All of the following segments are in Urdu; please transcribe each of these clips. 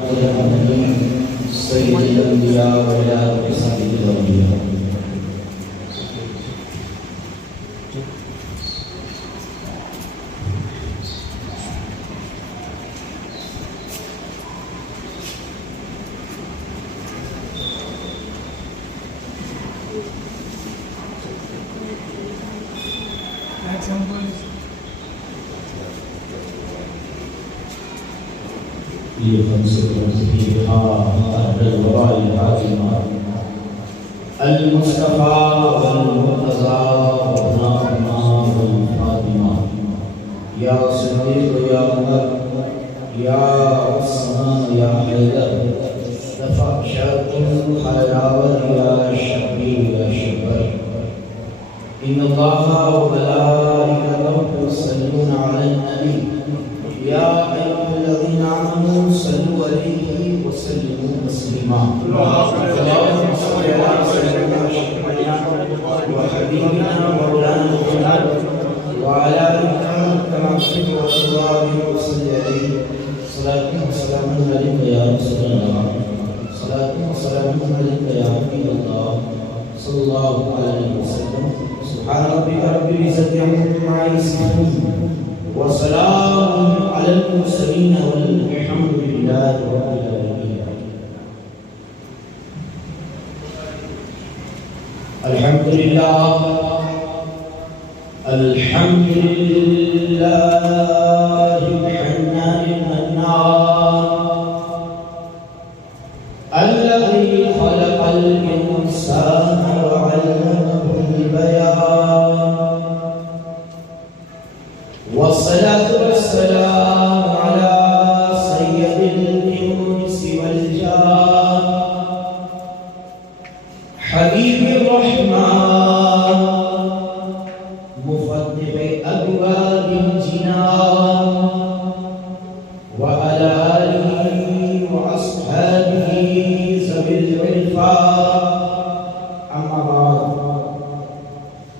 سید الانبیاء وعلی سید الانبیاء. یہ فیہا اہل الوراء الحاکمہ المصطفیٰ والمرتضیٰ وابناؤنا والفاطمہ یا صدیق یا عمر یا عثمان یا حیدر دفع شرط خیراوت یا شبیر یا شبر ان اللہ وملائکتہ یصلون علی النبی یا ایھا الذین آمنوا صلوا علیہ وسلموا تسلیما. اللهم صل علی سیدنا وحبیبنا مولانا محمد وعلی آل محمد کما صلیت وسلم علیہ. صلاۃ و سلام علیک یا رسول اللہ، صلاۃ و سلام علیک یا حبیب اللہ صلی اللہ علیہ وسلم. سبحان ربک رب العزة عما یصفون وسلام على المرسلين والحمد لله رب العالمين. الحمد لله الحمد لله الحنان المنان الذي خلق الإنسان وعلمه البيان والصلاة والسلام على سيد الإنس والجان حبيب الرحمن مفتح أبواب الجنان وعلى آله وأصحابه ذوي العرفان. أما بعد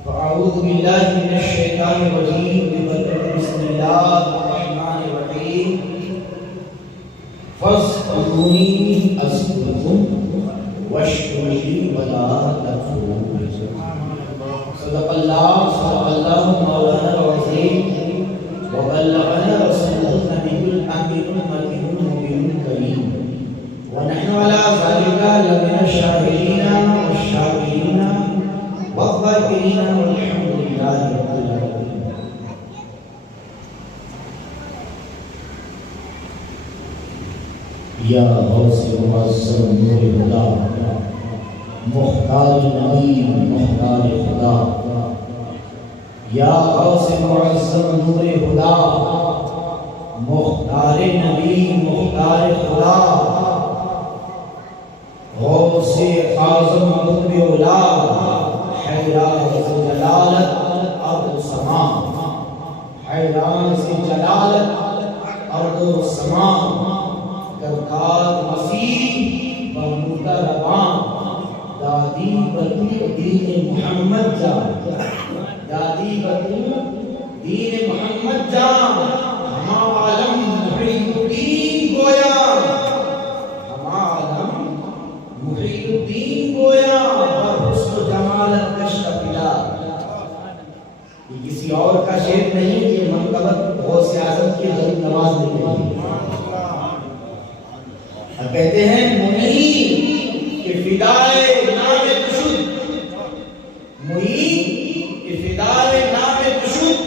فأعوذ بالله من الشيطان الرجيم. بسم الله الرحمن الرحيم. فاذكروني أذكركم واشكروا لي ولا تكفرون. صدق الله مولانا العظيم وبلغنا رسوله النبي الأمين المكين المبين الكريم ونحن على ذلك لمن الشاهدين والشاكرين والذاكرين والحمد لله رب العالمين. یا غوث معظم نور خدا مختار نبی مختار خدا، یا غوث معظم نور خدا مختار نبی مختار خدا، غوث اعظم قطب اولا حیران ذو جلالت ارض و سما، حیران ذو جلالت ارض و سما، کرتاد مسیح بموتا ربان دادی بطو دین محمد جان، دادی بطو دین محمد جان. ہما عالم محی الدین گویا، ہما عالم محی الدین گویا اور حسن و جمالت کشت پلا. یہ کسی اور کا شعر نہیں، یہ منقبت غوث اعظم کی غریب نواز نے کہی. کہتے ہیں معین کہ فدائے نام کشد، معین کہ فدائے نام کشد،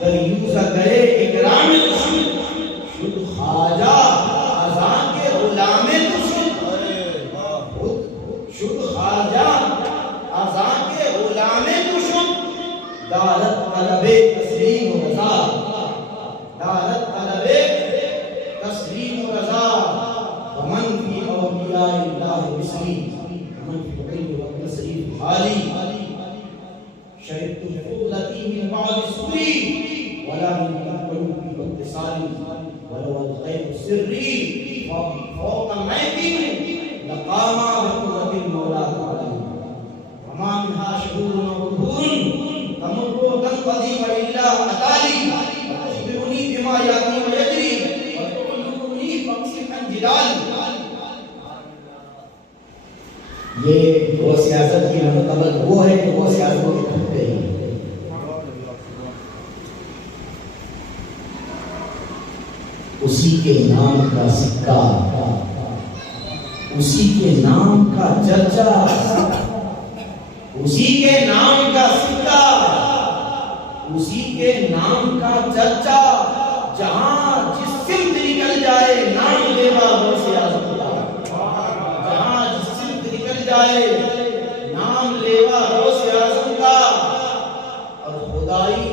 دریوزہ گئے اکرام کشد، شد خواجہ اذان کے غلام کشد، شد خواجہ اذان کے غلام کشد. دارت طلب تسلیم و رضا، دارت طلب تسلیم و رضا. ومن في أولياء الله مثلي ومن في العلم والنصيب حالي شهدت بفضلتي من بعد سوري ولا من قلوبي واتصالي ولو الغيب سري فوق الميت لقام بقدرة المولى تعالى. وما منها شهور وظهور تمر تنقضي وإلا أتالي تخبرني بما يأتي ويجري وتعلمني فاقسم عن جدالي. یہ وہ سیاست کی منقبت وہ ہے کہ وہ سیاست کو ٹوٹتے ہی اسی کے نام کا سکہ، اسی کے نام کا چرچا، اسی کے نام کا سکہ، اسی کے نام کا چرچا، جہاں جس سمت نکل جائے نام لیوا وہ سیاست کا، جہاں جس سمت نکل جائے نام لیوا وہ سیاست کا۔ اور خدائی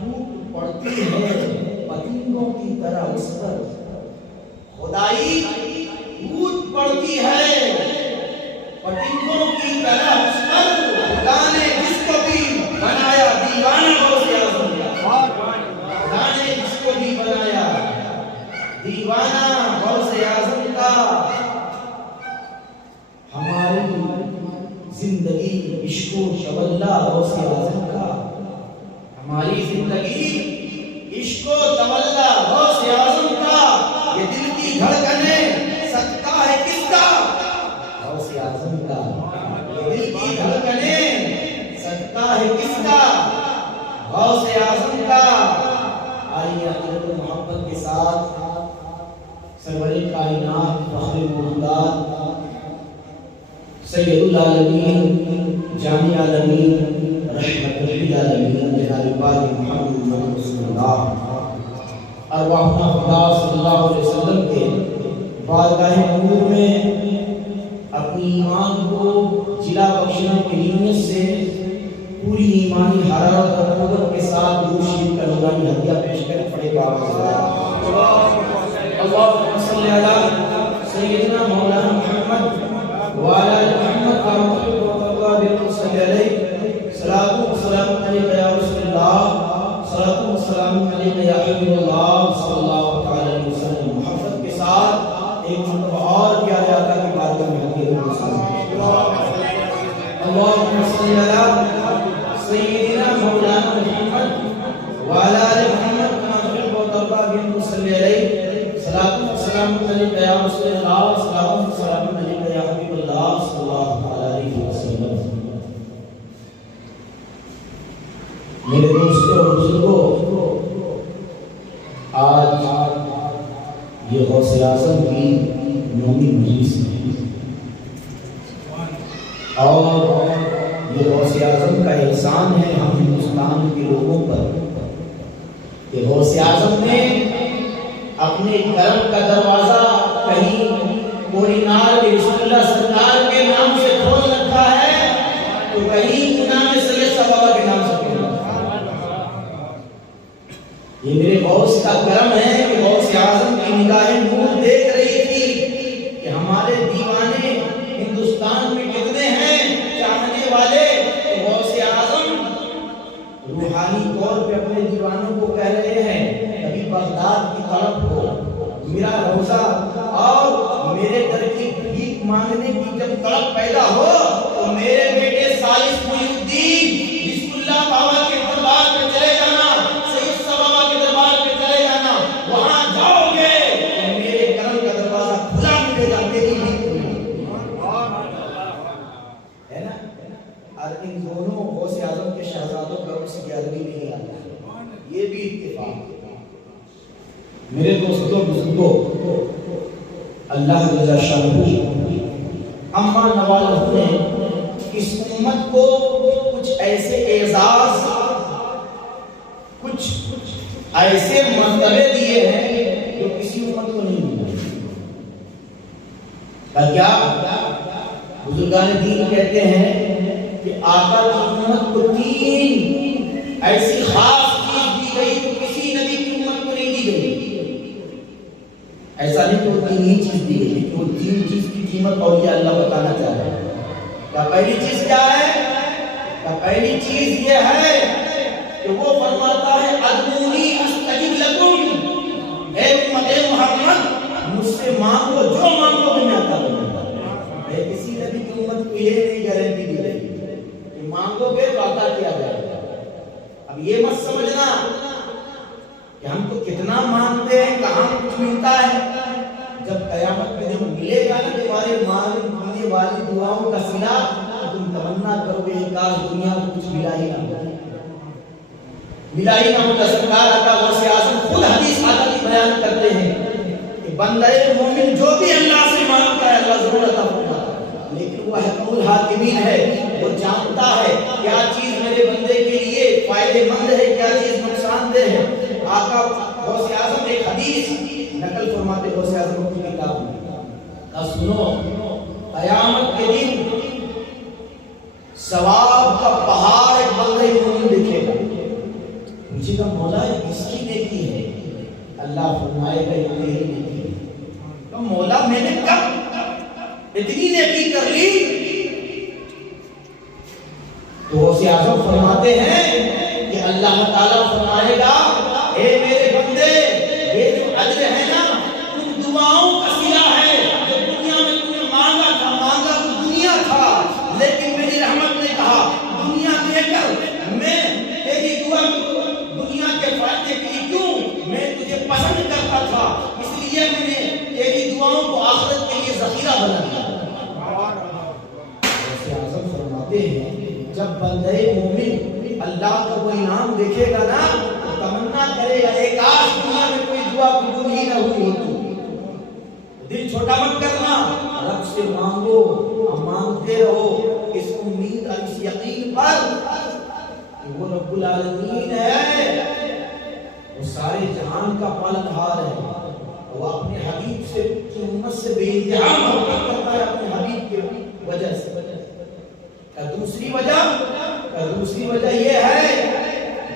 ٹوٹ پڑتی ہے پتنگوں کی طرح اس پر، خدائی ٹوٹ پڑتی ہے پتنگوں کی طرح اس پر، خدا نے جس کو بھی بنایا دیوانہ وہ سیاست کا، خدا نے جس کو بھی بنایا دیوانہ وہ سیاست کا۔ ہماری زندگی عشق و تولہ وہ سیاست کا، ہماری زندگی عشق و تولہ وہ سیاست کا۔ یہ دل کی دھڑکنیں صدقہ ہے کس کا؟ وہ سیاست کا۔ یہ دل کی دھڑکنیں صدقہ ہے کس کا؟ وہ سیاست کا۔ آئیے عقیدت و محبت کے ساتھ سرور کائنات فخر موجودات سید العالمین جامع العالمین رحمت للعالمین جناب پاک محمد رسول اللہ ارواحنا خدا صلی اللہ علیہ وسلم کے بارگاہ نور میں اپنی ایمان کو جلا بخشنے کی نیت سے پوری ایمانی حرارت اور قوت کے ساتھ درود شریف کا نورانی ہدیہ پیش کریں۔ پڑھے باپ اللہم صلی علی سیدنا مولانا محمد وعلى آل محمد كما تحب وترضى صلی علیہ صلاۃ و سلام علیک یا رسول اللہ، صلاۃ و سلام علیک یا حبیب اللہ صلی اللہ تعالی علیہ وسلم۔ محبت کے ساتھ ایک مرتبہ اور کیا جاتا کہ بارگاہ میں حضور اللہم صلی علی سیدنا مولانا محمد وعلى آل محمد كما تحب وترضى صلی علیہ صلاۃ و سلام علیک یا رسول اللہ، صلاۃ و سلام علیک یا حبیب اللہ صلی اللہ علیہ وسلم۔ میرے دوستوں اور بزرگوں، آج یہ غوث اعظم کی یومی مجلس ہے اور یہ غوث اعظم کا احسان ہے ہم ہندوستان کے لوگوں پر کہ غوث اعظم نے اپنے کرم کا دروازہ کہیں کونینار کے رسول اللہ سرکار کے نام سے کھول رکھا ہے تو کہیں پونا میں سید بابا کے نام سے کھول رکھا ہے۔ یہ میرے غوث کا کرم ہے کہ غوث اعظم کی نگاہیں نور دیکھ رہی تھی کہ ہمارے دیوانے ہندوستان میں کتنے ہیں چاہنے والے، تو غوث اعظم روحانی طور پہ اپنے دیوانوں کو کہہ رہے ہیں کبھی بغداد کی طرف ہو میرا روزہ اور میرے در کی بھیک مانگنے کی جب طلب پیدا ہو تو میرے بیٹے سالس محی الدین بسم اللہ بابا کے دربار پہ چلے جانا، سید بابا کے دربار پہ چلے جانا، وہاں جاؤ گے تو میرے کرم کا دروازہ کھلا ملے گا، میری بھی ہے نا۔ اور ان دونوں غوث اعظم کے شہزادوں کا اس 11ویں نہیں آتا، یہ بھی اتفاق۔ میرے دوستوں بزرگوں، اللہ جل شانہ اما نوالہ نے اس امت کو کچھ ایسے اعزاز، کچھ ایسے مرتبے دیے ہیں جو کسی امت کو نہیں ملے۔ کیا بزرگان دین کہتے ہیں کہ آقا کی امت کو 3 ایسی خاص چیز دی گئی جو کسی نبی کی امت کو نہیں دی گئی۔ ایسا نہیں کہ وہ 3 ہی چیز دی گئی کہ وہ 3 چیز کی قیمت اولیاء اللہ بتانا چاہ رہے ہیں۔ کیا پہلی چیز کیا ہے؟ کیا پہلی چیز یہ ہے کہ وہ فرماتا ہے ادعونی استجب لکم، اے امت محمد مجھ سے مانگو، جو مانگو میں عطا کروں گا۔ کسی نبی کی امت کو یہ نہیں گارنٹی دی گئی کہ مانگو گے تو عطا کیا جائے گا۔ اب یہ مت سمجھنا کہ ہم تو کتنا مانتے ہیں، کہاں کچھ ملتا ہے۔ جب قیامت میں جب ملے گا نا کہ ہمارے مانگنے والی دعاؤں کا صلہ تم تمنا کرو گے کاش دنیا میں کچھ ملا ہی نہ ہو، ملا ہی نہ ہوتا۔ سرکار آقا غوث اعظم خود حدیث آقا کی بیان کرتے ہیں کہ بندہ مومن جو بھی اللہ سے مانگتا ہے اللہ ضرور عطا فرماتا ہے، لیکن وہ حکم الحاکمین ہے، وہ جانتا ہے کیا چیز میرے بندے کے لیے فائدے مند ہے، کیا چیز نقصان دہ ہے۔ آقا غوث اعظم ایک حدیث نقل فرماتے غوث اعظم کی کتاب میں، سنو قیامت کے دن ثواب کا پہاڑ ایک بندے مومن دیکھے گا، پوچھے گا مولا اس کی نیکی ہے، اللہ فرمائے گا یہ تیری نیکی ہے۔ تو مولا میں نے کب اتنی نیکی کر لی؟ تو غوث اعظم فرماتے ہیں کہ اللہ تعالیٰ فرمائے گا اے میرے بندے یہ جو اجر ہے نا ان دعاؤں کا صلہ ہے، جو دنیا میں تم نے مانگا تھا، مانگا تو دنیا تھا، لیکن میری رحمت نے کہا دنیا دے کر میں تیری دعا دنیا کے فائدے کے لیے کیوں، میں تجھے پسند کرتا تھا اس لیے میں نے تیری دعاؤں کو آخرت کے لیے ذخیرہ بنا دیا۔ غوث اعظم فرماتے ہیں جب بندے مومن اللہ کا وہ انعام دیکھے گا نا تو تمنا کرے گا ایک آج دنیا میں کوئی دعا قبول ہی نہ ہوئی ہوتی، دل چھوٹا مت کرنا، رب سے مانگو اور مانگتے رہو اس امید اور اس یقین پر کہ وہ رب العالمین ہے، وہ سارے جہان کا پالنہار ہے، وہ اپنے حبیب سے امت سے بے انتہا محبت کرتا ہے اپنے حبیب کی وجہ سے۔ دوسری وجہ یہ ہے،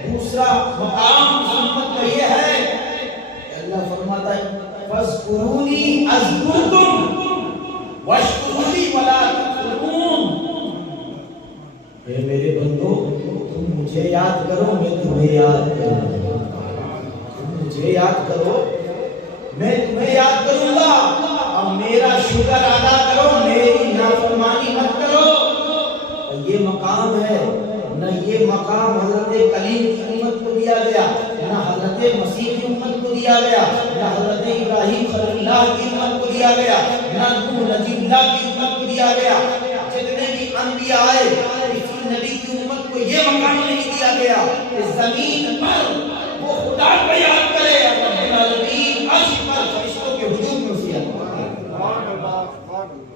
دوسرا مقام اس امت کا یہ ہے کہ اللہ فرماتا ہے فَاذْكُرُونِي أَذْكُرْكُمْ وَاشْكُرُوا لِي وَلَا تَكْفُرُونَ۔ اے میرے بندو تم مجھے یاد کرو میں تمہیں یاد کروں گا، تم مجھے یاد کرو میں تمہیں یاد کروں گا، اور میرا شکر ادا کرو، میری نافرمانی مت کرو۔ یہ مقام ہے نہ یہ مقام حضرت کلیم کی امت کو دیا گیا، نہ حضرت مسیح کی امت کو دیا گیا، نہ حضرت ابراہیم خلیل اللہ کی امت کو دیا گیا، نہ نوح نجیب اللہ کی امت کو دیا گیا۔ جتنے بھی انبیاء آئے کسی نبی کی امت کو یہ مقام نہیں دیا گیا کہ زمین پر وہ خدا کو یاد کرے، رب العالمین عرش پر فرشتوں کے ہجوم میں اسے یاد کرتا ہے،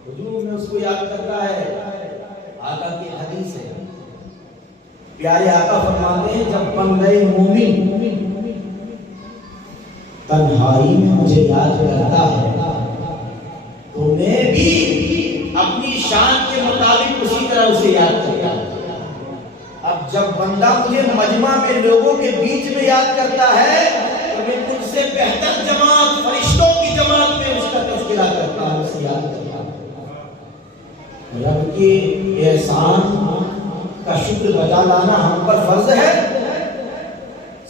ہجوم میں اس کو یاد کرتا ہے۔ آقا کی حدیث ہے، پیارے آقا فرماتے ہیں جب بندہ مومن تنہائی میں مجھے یاد کرتا ہے تو میں بھی اپنی شان کے مطابق اسی طرح اسے یاد کرتا ہوں۔ اب جب بندہ مجھے مجمع میں لوگوں کے بیچ میں یاد کرتا ہے تو میں ان سے بہتر جماعت فرشتوں کی جماعت میں اس کا تذکرہ کرتا ہوں، اسے یاد کرتا ہوں۔ رب کے احسان کا شکر بجا لانا ہم پر فرض ہے،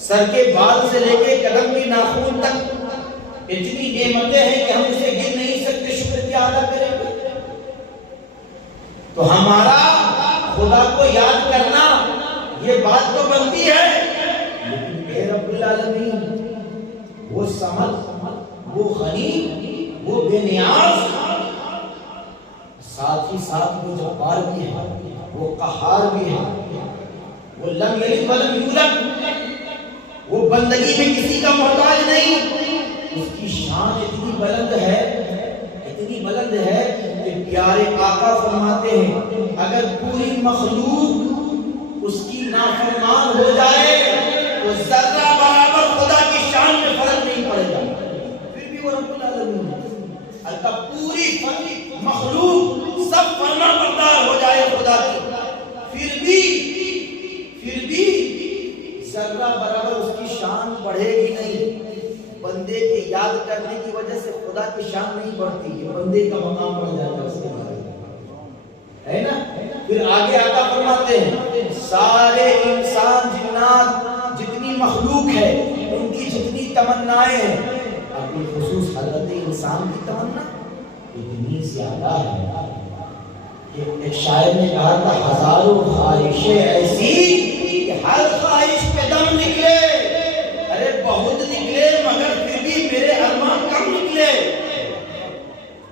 سر کے بال سے لے کے قدم کی ناخن تک اتنی نعمتیں ہیں کہ ہم اسے گر نہیں سکتے، شکر کیا ادا کریں گے؟ تو ہمارا خدا کو یاد کرنا یہ بات تو بنتی ہے، لیکن اے رب العالمین وہ سمد، وہ غنی، وہ بے نیاز، ساتھ ہی ساتھ وہ جبار بھی ہے، وہ قہار بھی ہے، وہ لم یلد ولم یولد، وہ بندگی میں کسی کا محتاج نہیں۔ اس کی شان اتنی بلند ہے، اتنی بلند ہے کہ پیارے آقا فرماتے ہیں اگر پوری مخلوق اس کی نافرمان ہو جائے تو ذرہ برابر خدا کی شان میں فرق نہیں پڑے گا، پھر بھی وہ رب العالمین ہے۔ اگر پوری مخلوق سب فرما بردار ہو جائے خدا کی، پھر بھی ذرہ برابر اس کی شان بڑھے گی نہیں۔ بندے کے یاد کرنے کی وجہ سے خدا کی شان نہیں بڑھتی، یہ بندے کا مقام بڑھ جاتا ہے اس کے بعد، ہے نا۔ پھر آگے آقا فرماتے ہیں سارے انسان جنات جتنی مخلوق ہے ان کی جتنی تمنائیں ہیں، اپنی خصوص حضرت انسان کی تمنا اتنی زیادہ ہے کہ ایک شاعر نے کہا تھا ہزاروں خواہشیں ایسی کہ ہر خواہش پہ دم نکلے، ارے بہت نکلے مگر پھر بھی میرے ارمان کم نکلے۔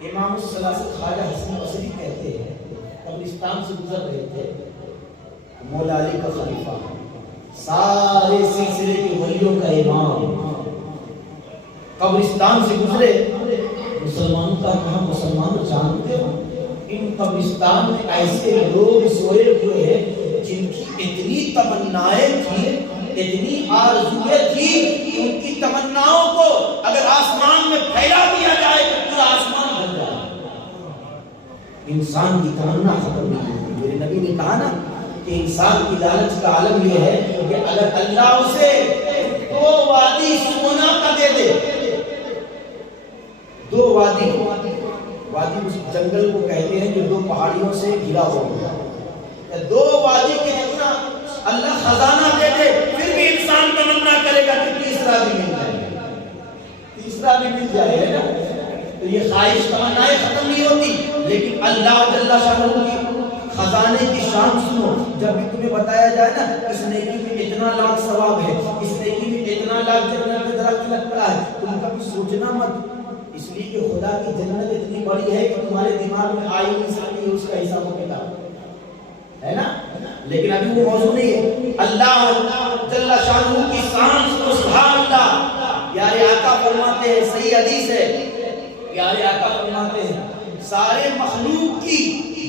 امام الثلاثہ خواجہ حسن بصری کہتے ہیں قبرستان سے گزر رہے تھے، مولا علی کا خلیفہ، سارے سلسلے کے ولیوں کا امام، قبرستان سے گزرے۔ مسلمانوں کا کہاں، مسلمان جانتے ہو ان قبرستان میں ایسے لوگ سوئے ہوئے ہیں جن کی اتنی تمنائیں تھی، اتنی آرزویں تھی، ان کی تمناؤں کو اگر آسمان میں پھیلا دیا جائے تو پورا آسمان بن جائے۔ انسان کی تمنا ختم نہیں ہوتی۔ میرے نبی نے کہا نا کہ انسان کی لالچ کا عالم یہ ہے کہ اگر اللہ اسے 2 وادی سونا کا دے دے، 2 وادی اس جنگل کو کہتے ہیں جو 2 پہاڑیوں سے گھرا ہوا ہے، 2 وادی کے جتنا اللہ خزانہ دے دے، پھر بھی انسان تمنا کرے گا کہ تیسرا بھی مل جائے، تیسرا بھی مل جائے، ہے نا؟ تو یہ خواہش تمنائیں ختم نہیں ہوتی، لیکن اللہ جل شانہ کی خزانے کی شان سنو۔ جب بھی تمہیں بتایا جائے نا اس نیکی میں اتنا لاکھ ثواب ہے، اس نیکی میں اتنا لاکھ جنت میں درخت لگتا ہے، تم کبھی سوچنا مت، اس لیے کہ خدا کی جنت اتنی بڑی ہے کہ تمہارے دماغ میں آئی نہیں سکتی اس کا حساب و کتاب، ہے نا؟ لیکن ابھی وہ موضوع نہیں ہے۔ اللہ جل شانہ کی شان سنو، سبحان اللہ۔ پیارے آقا فرماتے ہیں، صحیح حدیث ہے، پیارے آقا فرماتے ہیں سارے مخلوق کی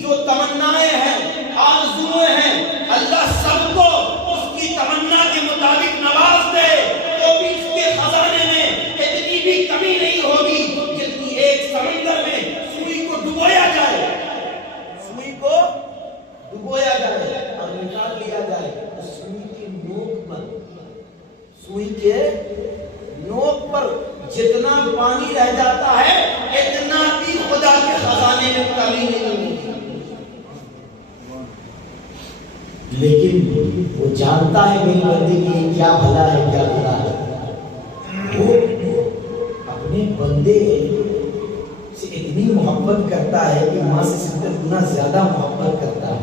جو تمنائیں ہیں، آرزویں ہیں، اللہ سب کو اس کی تمنا کے مطابق نواز دے تو بھی اس کے خزانے میں اتنی بھی کمی نہیں ہوگی جتنی ایک سمندر میں سوئی کو ڈبویا جائے، سوئی کو ڈبویا جائے اور نکال لیا جائے تو سوئی کی نوک پر، سوئی کے نوک پر جتنا پانی رہ جاتا ہے اتنا بھی خدا کے خزانے میں کمی نہیں ہوگی۔ لیکن وہ جانتا ہے میری بندے کی کیا بھلا ہے کیا برا ہے، وہ اپنے بندے سے اتنی محبت کرتا ہے کہ ماں سے 70 گنا زیادہ محبت کرتا ہے۔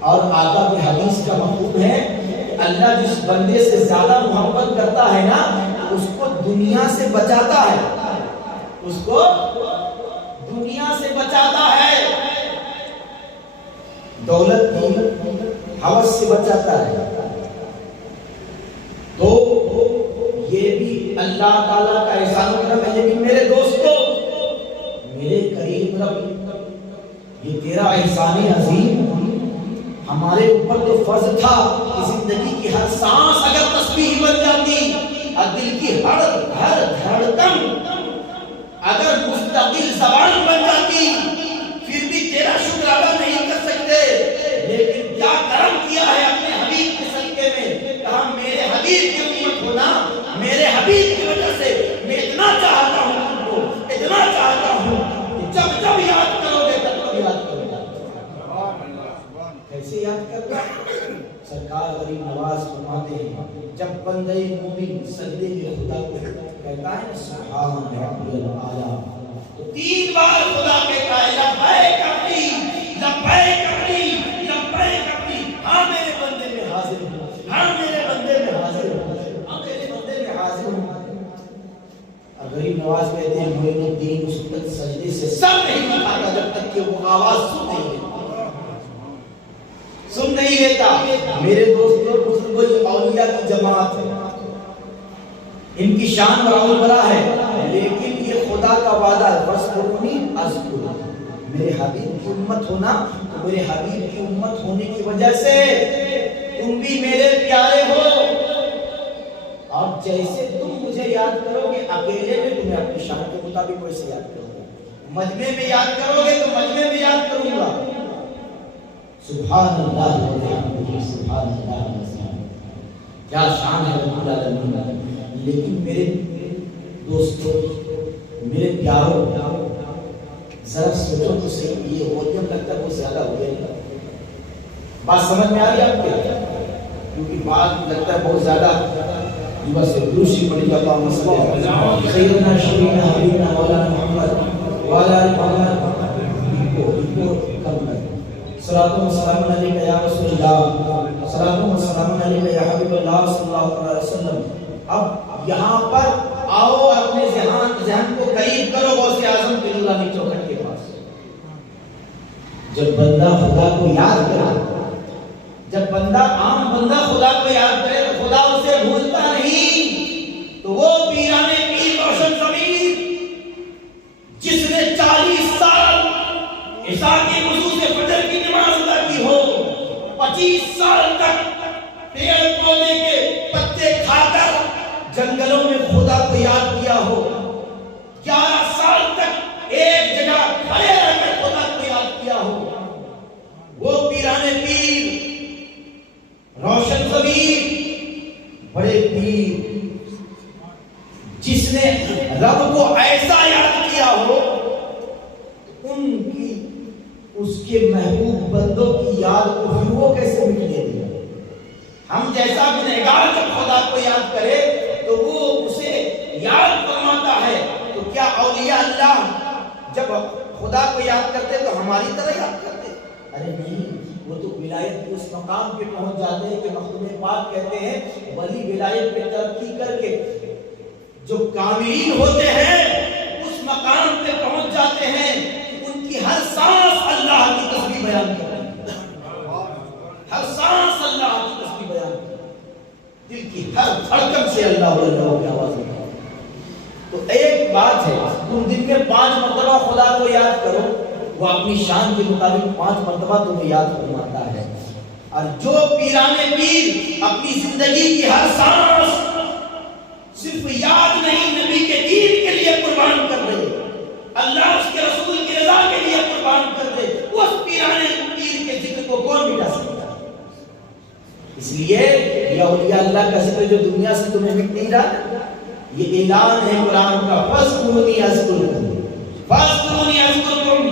اور آقا کی حدیث کا مفہوم ہے کہ اللہ جس بندے سے زیادہ محبت کرتا ہے نا اس کو دنیا سے بچاتا ہے، اس کو دنیا سے بچاتا ہے، دولت کی حوث سے بچاتا ہے۔ تو یہ بھی اللہ تعالیٰ کا احسان و کرم ہے۔ لیکن میرے دوستو، میرے قریب رب، یہ تیرا احسان عظیم ہمارے اوپر تو فرض تھا کہ زندگی کی ہر سانس اگر تسبیح بن جاتی اور دل کی ہر دھڑکن اگر مستقل زبان بن جاتی پھر بھی تیرا شکر ادا نہیں کر سکتے۔ لیکن کیا کرم کیا ہے اپنے حبیب کے صدقے میں، کہا میرے حبیب کی امت ہونا، میرے حبیب کی وجہ سے میں اتنا چاہتا ہوں تم کو، اتنا چاہتا ہوں کہ جب جب یاد کرو گے تب تب یاد کرو گے۔ کیسے یاد کرنا؟ سرکار غریب نواز فرماتے ہیں جب بندہ مومن سجدے میں خدا کو کہتا ہے سبحان ربی الاعلی تو 3 بار خدا کہتا ہے لبیک عبدی لبیک عبدی لبیک عبدی، ہاں میرے بندے میں حاضر ہوں، ہاں میرے بندے میں حاضر ہوں، ہاں میرے بندے میں حاضر ہوں۔ اور غریب نواز کہتے ہیں معین الدین اس وقت سجدے سے سر نہیں اٹھاتا جب تک کہ وہ آواز سن نہیں لیتا۔ میرے دوستوں بزرگوں یہ اولیاء کی جماعت ہے، ان کی شان اور بڑا ہے، لیکن یہ خدا کا وعدہ ہے فَاسْقُرُونِي أَذْكُرْكُمْ، میرے حبیب کی امت ہونا تو میرے حبیب کی امت ہونے کی وجہ سے تم بھی میرے پیارے ہو، اور جیسے تم مجھے یاد کرو گے اکیلے میں تمہیں اپنی شان کے مطابق ویسے یاد کروں گا، مجمع میں یاد کرو گے تو مجمع میں یاد کروں گا۔ سبحان اللہ سبحان اللہ، کیا شان ہے رب العالمین۔ لیکن میرے دوستوں، میرے پیاروں، ذرا سوچو تو صحیح، یہ ولیوم لگتا ہے وہ زیادہ ہو گیا، بات سمجھ میں آ رہی ہے آپ کے؟ کیونکہ بات لگتا ہے بہت زیادہ، بس دوسری پڑی جاتا ہوں مسئلہ سیدنا شفیعنا حبیبنا مولانا محمد وعلی آل محمد کو کم کر صلاۃ و سلام علیک یا رسول اللہ، صلاۃ و سلام علیک یا حبیب اللہ صلی اللہ علیہ وسلم۔ اب یہاں پر آؤ اپنے ذہن کو قریب کرو غوث اعظم کے نورانی چوکھٹ کے پاس، جب بندہ خدا کو یاد کرے، جب بندہ عام بندہ خدا کو یاد کرے تو خدا اسے بھولتا نہیں۔ تو وہ پیرانے پیر روشن ضمیر جس نے 40 سال عشاء کی وضو سے فجر کی نماز ادا کی ہو، 25 سال تک پیڑ پودے کے پتے کھا کر جنگلوں میں خدا کو یاد کیا ہو، 11 سال تک ایک جگہ کھڑے رہ کر خدا کو یاد کیا ہو، وہ پیرانے پیر روشن ضمیر بڑے پیر جس نے رب کو ایسا یاد کیا ہو، ان کی اس کے محبوب بندوں کی یاد کو پھر وہ کیسے مٹنے دیا؟ ہم جیسا گنہگار جب خدا کو یاد کرے تو وہ اسے یاد فرماتا ہے۔ تو کیا اولیاء اللہ جب خدا کو یاد کرتے تو ہماری طرح یاد کرتے؟ ارے نہیں، وہ تو ولایت کے اس مقام پہ پہنچ جاتے ہیں کہ مخدوم پاک کہتے ہیں ولی ولایت پہ ترقی کر کے جو کاملین ہوتے ہیں اس مقام پہ پہنچ جاتے ہیں کہ ان کی ہر سانس اللہ کی تسبیح بیان کرتی ہے، ہر سانس اللہ کی تسبیح بیان کرتی ہے، دل کی ہر دھڑکن سے اللہ کی آواز ہے۔ تو ایک بات ہے، تم دن میں 5 مرتبہ خدا کو یاد کرو، وہ اپنی شان کے مطابق 5 مرتبہ تمہیں یاد فرماتا ہے۔ اور جو پیرانے پیر اپنی زندگی کی ہر سانس صرف یاد نہیں نبی کے دین کے لیے قربان کر دے، اللہ اس کے رسول کی رضا کے لیے قربان کر دے، اس پیرانے پیر کے ذکر کو کون مٹا سکتا ہے؟ اس لیے یہ اولیاء اللہ کا ذکر جو دنیا سے تمہیں مٹ نہیں رہا، یہ اعلان ہے قرآن کا، فَاذْكُرُونِي أَذْكُرْكُمْ فَاذْكُرُونِي أَذْكُرْكُمْ۔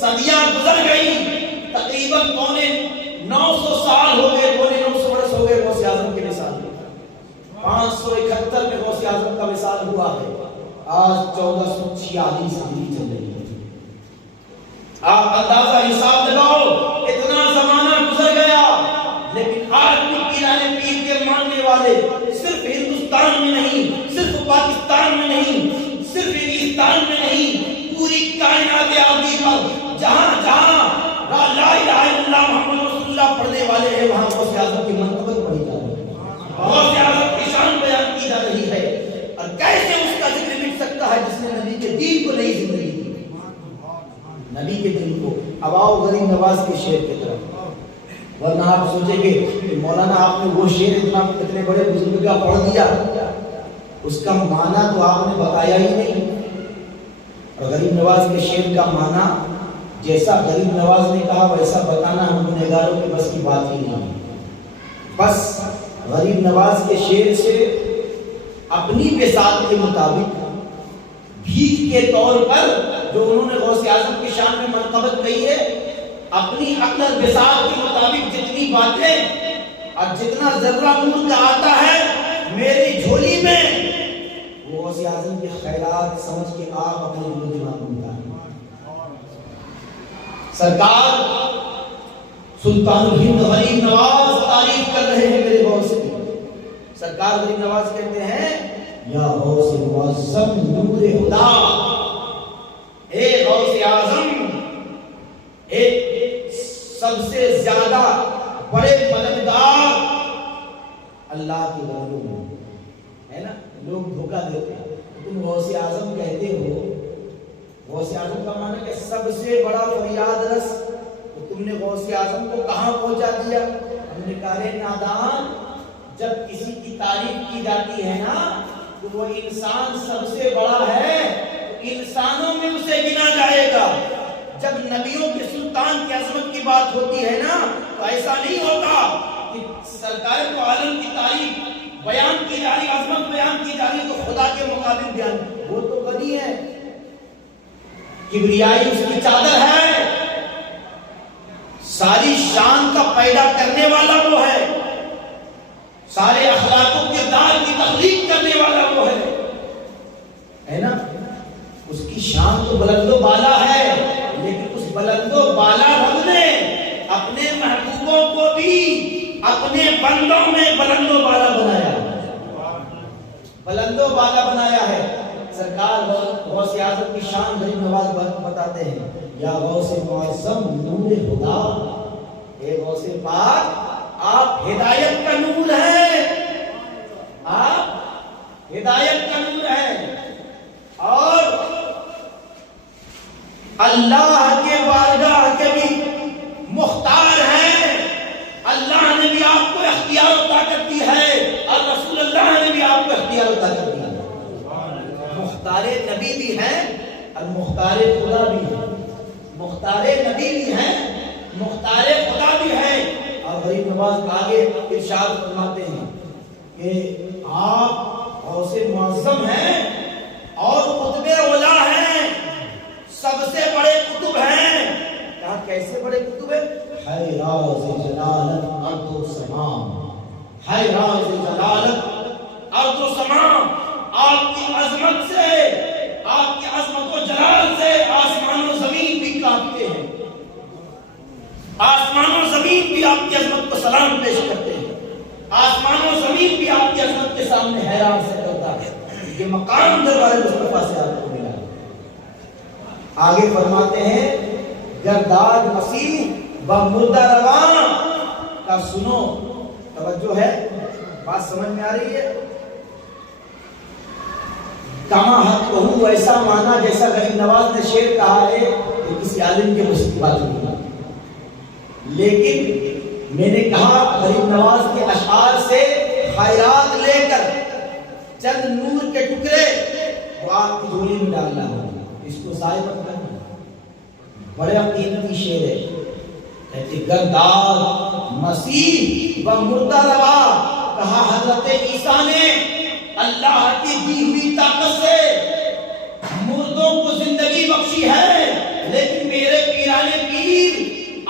صدیاں گزر گئی، تقریباً 950 سال ہو گئے، 950 برس ہو گئے غوث اعظم کے مثال میں، 571 میں غوث اعظم کا مثال ہوا ہے، آج 1446 ہجری چل رہی ہے۔ آپ اندازہ حساب لگاؤ، اتنا زمانہ گزر گیا، لیکن آج بھی پیرانے پیر کے ماننے والے صرف ہندوستان میں نہیں، صرف پاکستان میں نہیں، صرف انگلستان میں نہیں، پوری کائنات عادی پر جہاں جہاں لا الہ الا اللہ محمد رسول اللہ پڑھنے والے ہیں، وہاں غوث اعظم کی منقبت پڑھی جا رہی ہے، غوث اعظم کی شان بیان کی جا رہی ہے۔ اور کیسے اس کا ذکر مٹ سکتا ہے جس نے نبی کے دین کو نئی زندگی دی، نبی کے دین کو۔ اب آؤ غریب نواز کے شعر کی طرف، ورنہ آپ سوچیں گے کہ مولانا آپ نے وہ شعر اتنے بڑے بزرگ کا پڑھ دیا، اس کا معنی تو آپ نے بتایا ہی نہیں۔ اور غریب نواز کے شعر کا معنی جیسا غریب نواز نے کہا ویسا بتانا ہم گنہگاروں کے بس کی بات ہی نہیں ہے۔ بس غریب نواز کے شعر سے اپنی بساط کے مطابق بھیک کے طور پر جو انہوں نے غوث اعظم کی شان میں منقبت کہی ہے، اپنی عقل اور بساط کے مطابق جتنی باتیں اور جتنا ذرہ نور کا آتا ہے میری جھولی میں، وہ غوث اعظم کے خیرات سمجھ کے آپ اپنے دل و دماغ میں اتاریں۔ سرکار سلطان الہند غریب نواز تعریف کر رہے ہیں میرے غوث کی۔ سرکار غریب نواز کہتے ہیں یا غوث معظم نور خدا، اے غوث اعظم، ایک سب سے زیادہ بڑے مددگار اللہ کے بندوں میں ہے نا۔ لوگ دھوکہ دیتے ہیں، تم غوث اعظم کہتے ہو، غوث اعظم کا معنی کہ سب سے بڑا فریاد رس، تو تم نے غوث اعظم کو کہاں پہنچا دیا؟ ہم نے کہا ہے نادان، جب کسی کی تعریف کی جاتی ہے نا تو وہ انسان سب سے بڑا ہے تو انسانوں میں اسے گنا جائے گا۔ جب نبیوں کے سلطان کی عظمت کی بات ہوتی ہے نا تو ایسا نہیں ہوتا کہ سرکار کو عالم کی تعریف بیان کی جا رہی، عظمت بیان کی جا رہی تو خدا کے مقابل بیان، وہ تو غنی ہے، کبریائی اس کی چادر ہے، ساری شان کا پیدا کرنے والا وہ ہے، سارے اخلاق و کردار کی تخلیق کرنے والا وہ ہے نا۔ اس کی شان تو بلند و بالا ہے، لیکن اس بلند و بالا رب نے اپنے محبوبوں کو بھی اپنے بندوں میں بلند و بالا بنایا، بلند و بالا بنایا ہے۔ سرکار غوث اعظم کی شان غریب نواز بتاتے ہیں، یا غوث معظم نور خدا، اے غوث پاک آپ ہدایت کا نور ہیں، آپ ہدایت کا نور ہیں، اور اللہ کے بارگاہ کے بھی مختار ہیں، اللہ نے بھی آپ کو اختیار و طاقت دی ہے، اور رسول اللہ نے بھی آپ کو اختیار و طاقت دی ہے، مختار نبی بھی ہیں اور مختار خدا بھی ہیں، مختار نبی بھی ہیں، مختار خدا بھی ہیں، اور غریب نواز آگے ارشاد فرماتے ہیں کہ آپ غوث معظم ہیں اور قطب اولا ہیں، سب سے بڑے قطب ہیں، کہا کیسے بڑے قطب ہیں؟ ہے راز جلالت ارض و سما، ہے راز جلالت ارض و سما، آپ کی عظمت سے، آپ کی عظمت و جلال سے آسمان و زمین بھی کانپتے ہیں، آسمان و زمین بھی آپ کی عظمت کو سلام پیش کرتے ہیں، آسمان و زمین بھی آپ کی عظمت کے سامنے حیران سے کرتا ہے، یہ مقام دربار مصطفیٰ سے آپ کو ملا۔ آگے فرماتے ہیں گرداد مسیح بمردہ رواں کا سنو، توجہ ہے، بات سمجھ میں آ رہی ہے؟ کما حق کہوں ویسا مانا جیسا غریب نواز نے شعر کہا ہے کہ کسی عالم کے مشکل بات نہیں، لیکن میں نے کہا غریب نواز کے اشعار سے خیرات لے کر چند نور کے ٹکڑے وہ آپ کی جھولی میں ڈالنا ہو، اس کو ضائع مت کرنا، بڑے قیمتی شعر ہے، کہتے گرداد مسیح و مردہ روا، کہا حضرت عیسیٰ نے اللہ کی دی ہوئی طاقت سے مردوں کو زندگی بخشی ہے، لیکن میرے پیرانے پیر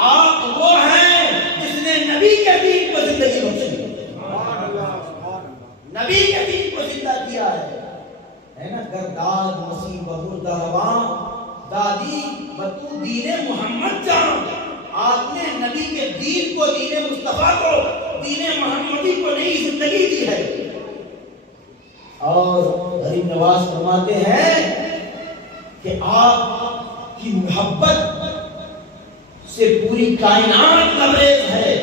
آپ وہ ہیں جس نے نبی کے دین کو زندگی بخشی، نبی کے دین کو زندہ کیا ہے نا؟ گرداد مسیح و مردہ روا دادی بتو دین محمد جان، آپ نے نبی کے دین کو، دین مصطفیٰ کو، دین محمدی کو نئی زندگی دی ہے۔ اور غریب نواز فرماتے ہیں کہ آپ کی محبت سے پوری کائنات لبریز ہے،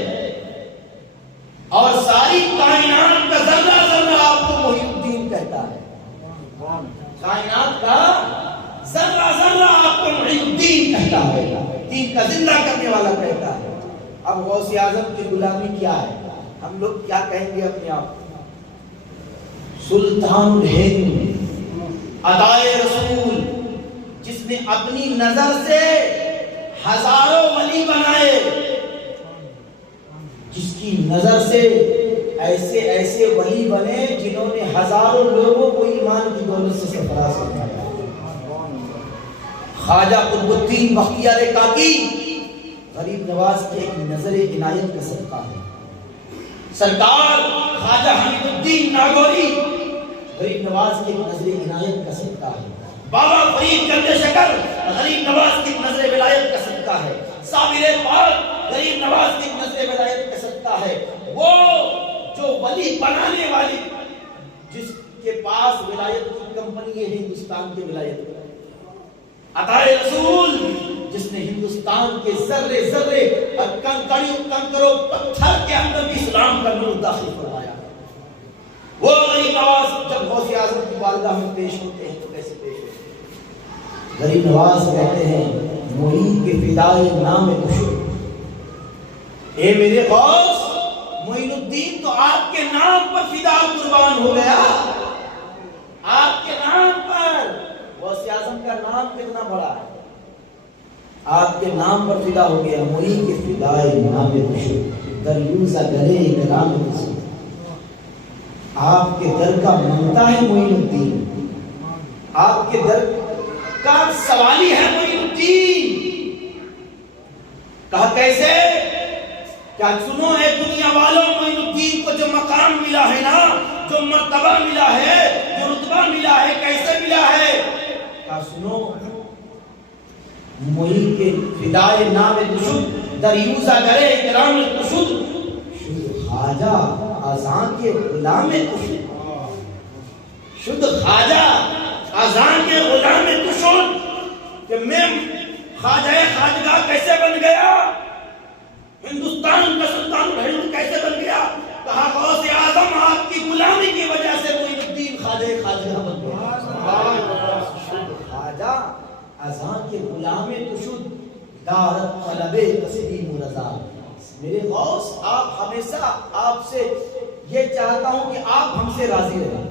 اور ساری کائنات کا ذرہ ذرہ آپ کو محی الدین کہتا ہے، کائنات کا ذرہ ذرہ آپ کو محی الدین کہتا ہے، دین کا زندہ کرنے والا کہتا ہے۔ اب غوث اعظم کی غلامی کیا ہے؟ ہم لوگ کیا کہیں گے اپنے آپ؟ سلطان الہند عطائے رسول، جس نے اپنی نظر سے ہزاروں ولی بنائے، جس کی نظر سے ایسے ایسے ولی بنے جنہوں نے ہزاروں لوگوں کو ایمان کی دولت سے سرفراز کیا، خواجہ قطب الدین بختیار کاکی غریب نواز کی ایک نظر عنایت کا صدقہ ہے، سرکار خواجہ حمید الدین ناگوری غریب نواز کی ایک نظر عنایت کا صدقہ ہے، بابا فرید گنج شکر غریب نواز کی نظر ولایت کا صدقہ ہے، صابر پاک غریب نواز کی نظر ولایت کا صدقہ ہے، وہ جو ولی بنانے والی، جس کے پاس ولایت کی کمپنی ہے ہندوستان کی ولایت، عطائے رسول جس نے ہندوستان کے ذرے ذرے اور کنکروں پتھر کے اندر بھی اسلام کا نور داخل فرمایا، وہ غریب نواز جب غوث اعظم کی بارگاہ میں پیش ہوتے ہیں تو کیسے پیش ہوتے ہیں؟ غریب نواز کہتے ہیں معین کے فدائے نام کشو، اے میرے غوث معین الدین تو آپ کے نام پر فدا قربان ہو گیا، آپ کے نام پر، غوث اعظم کا نام کتنا بڑا ہے، آپ کے نام پر فدا ہو گیا، معین کے فدائے نام کشو دریوزہ گلے کلام کشو، آپ کے در کا منگتا ہے معین الدین، آپ کے در کا سوالی ہے معین الدین، کہا کیسے؟ کیا سنو اے دنیا والوں، معین الدین کو جو مقام ملا ہے نا، جو مرتبہ ملا ہے، جو رتبہ ملا ہے، کیسے ملا ہے؟ کیا سنو، معین کے فدائے نام کشد دریوزہ گلے کلام کشد، شد خواجہ آزاں کے غلام کشد، شد خواجہ اذان کے غلام تو سن کہ میں خواجہ خواجگاہ کیسے بن گیا، ہندوستان کا سلطان الہند کیسے بن گیا؟ کہا غوث اعظم آپ کی غلامی کی وجہ سے معین الدین خواجہ خواجگاہ بن گیا۔ خواجہ اذان کے غلام تو شد دارت طلب تسلیم و رضا۔ میرے غوث آپ ہمیشہ آپ سے یہ چاہتا ہوں کہ آپ ہم سے راضی رہیں،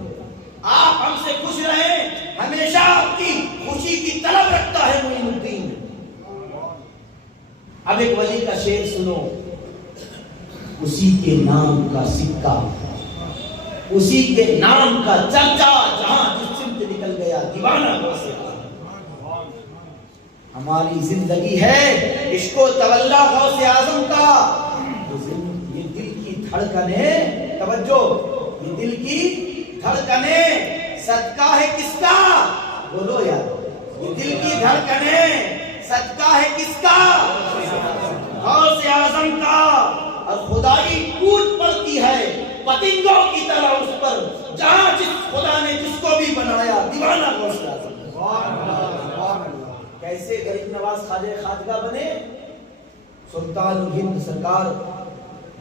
آپ ہم سے خوش رہیں، ہمیشہ آپ کی خوشی کی طلب رکھتا ہے معین الدین۔ اب ایک ولی کا شعر سنو، اسی کے نام کا سکہ، اسی کے نام کا چرچا، جہاں جس سمت نکل گیا دیوانہ غوث اعظم۔ ہماری زندگی ہے عشق و تولا غوث اعظم کا، یہ دل کی دھڑکنیں، توجہ، یہ دل کی دھڑکنیں صدقہ ہے کس کا؟ بولو یار، یہ دل کی دھڑکنیں صدقہ ہے کس کا؟ غوث اعظم کا۔ اور خدائی ٹوٹ پڑتی ہے پتنگوں کی طرح اس پر، جہاں جس خدا نے جس کو بھی بنایا دیوانہ غوث اعظم۔ کیسے غریب نواز خواجہ خواجگاہ بنے؟ سلطان الہند سرکار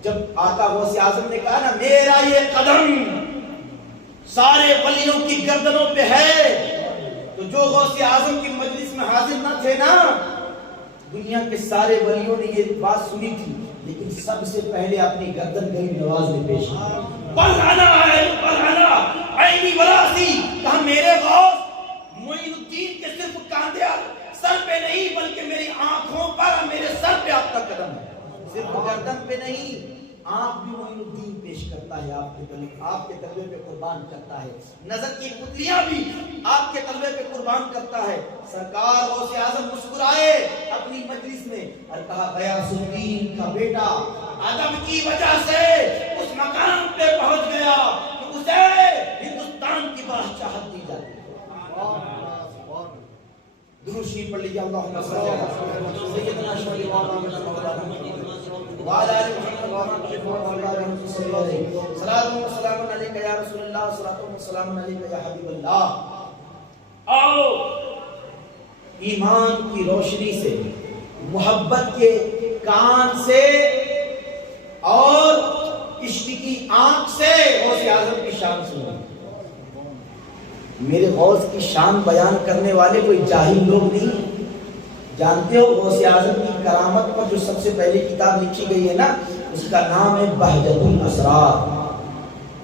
جب آقا غوث اعظم نے کہا نا میرا یہ قدم سارے ولیوں کی گردنوں پہ ہے، تو جو غوث اعظم کی مجلس میں حاضر نہ تھے نا، دنیا کے سارے ولیوں نے یہ بات سنی تھی، لیکن سب سے پہلے اپنی گردن غریب نواز نے پیش کی۔ بلحنا عینی وراسی، کہا میرے غوث معین الدین کے صرف کاندھے سر پہ نہیں بلکہ میری آنکھوں پر، میرے سر پہ آپ کا قدم ہے، صرف گردن پہ نہیں، آپ بھی معین الدین پیش کرتا ہے، آپ کے تلوے پہ قربان کرتا ہے، نظر کی پتلیاں بھی آپ کے تلوے پہ قربان کرتا ہے۔ سرکار غوث اعظم مسکرائے اپنی مجلس میں اور کہا غیاث الدین کا بیٹا ادب کی وجہ سے اس مقام پہ پہنچ گیا کہ اسے ہندوستان کی بادشاہت دی جاتی ہے۔ درود شریف پڑھ لیجیے، اللہم صل علی سیدنا وعلی آل محمد وعلی آل محمد، صلاۃ و سلام علیک یا رسول اللہ، صلاۃ و سلام علیک یا حبیب اللہ۔ آؤ ایمان کی روشنی سے، محبت کے کان سے اور عشق کی آنکھ سے غوث اعظم کی شان سنو۔ میرے غوث کی شان بیان کرنے والے کوئی جاہل لوگ نہیں۔ جانتے ہو غوث اعظم کی کرامت پر جو سب سے پہلی کتاب لکھی گئی ہے نا، اس کا نام ہے بہجت الاسرار۔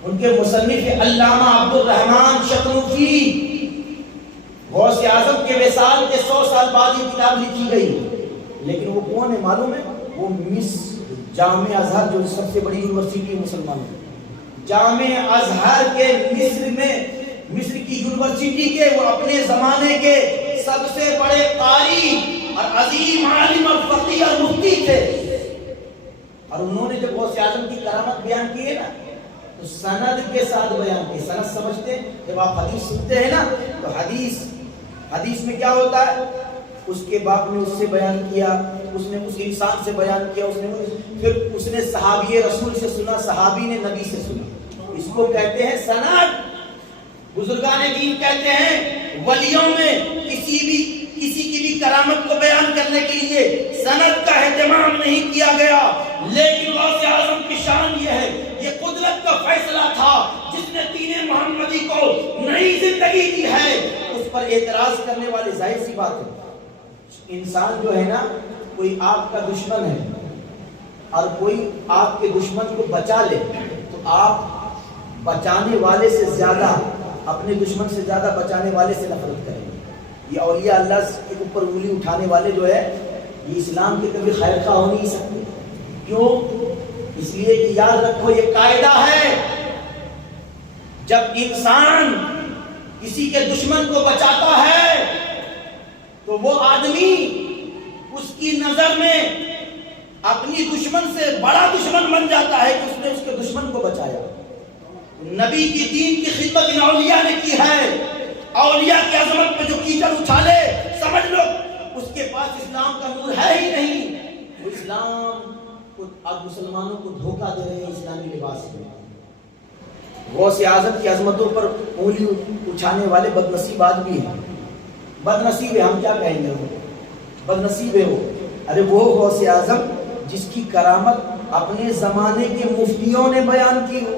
ان کے مصنف علامہ عبد الرحمن شتروفی، غوث اعظم کے وصال کے 100 سال بعد یہ کتاب لکھی گئی، لیکن وہ کون ہے معلوم ہے؟ وہ مصر جامع ازہر، جو سب سے بڑی یونیورسٹی ہے مسلمانوں کی، جامع ازہر کے مصر کی یونیورسٹی کے وہ اپنے زمانے کے سب سے بڑے قاری اور عظیم عالم اور فقیہ اور مفتی تھے۔ اور انہوں نے جب غوث اعظم کی کرامت بیان کی ہے نا، تو سند کے ساتھ بیان کی۔ سند سمجھتے ہیں؟ جب آپ حدیث سنتے ہیں نا، تو حدیث میں کیا ہوتا ہے؟ اس کے باپ نے اس سے بیان کیا، اس نے اس انسان سے بیان کیا، پھر اس نے صحابی رسول سے سنا، صحابی نے نبی سے سنا، اس کو کہتے ہیں سند۔ بزرگان دین کہتے ہیں ولیوں میں کسی کی بھی کرامت کو بیان کرنے کے لیے سند کا اہتمام نہیں کیا گیا، لیکن غوث اعظم کی شان یہ ہے، یہ قدرت کا فیصلہ تھا، جس نے دین محمدی کو نئی زندگی دی ہے۔ اس پر اعتراض کرنے والے ظاہر سی بات ہے، انسان جو ہے نا، کوئی آپ کا دشمن ہے اور کوئی آپ کے دشمن کو بچا لے، تو آپ بچانے والے سے زیادہ، اپنے دشمن سے زیادہ بچانے والے سے نفرت کریں۔ یہ اولیاء اللہ کے اوپر انگلی اٹھانے والے جو ہے، یہ اسلام کے کبھی خیر خواہ ہو نہیں سکتے۔ کیوں؟ اس لیے کہ یاد رکھو یہ قاعدہ ہے، جب انسان کسی کے دشمن کو بچاتا ہے تو وہ آدمی اس کی نظر میں اپنی دشمن سے بڑا دشمن بن جاتا ہے کہ اس نے اس کے دشمن کو بچایا۔ نبی کی دین کی خدمت ان اولیاء نے کی ہے۔ اولیاء کی عظمت پہ جو کیچڑ اچھالے، سمجھ لو اس کے پاس اسلام کا نور ہے ہی نہیں۔ وہ اسلام کو اب مسلمانوں کو دھوکہ دے رہے ہیں اسلامی لباس میں۔ غوث اعظم کی عظمتوں پر انگلی اٹھانے والے بد نصیب آدمی ہیں، بد نصیب ہے، ہم کیا کہیں گے، وہ بد نصیب ہے وہ۔ ارے وہ غوث اعظم جس کی کرامت اپنے زمانے کے مفتیوں نے بیان کی ہو،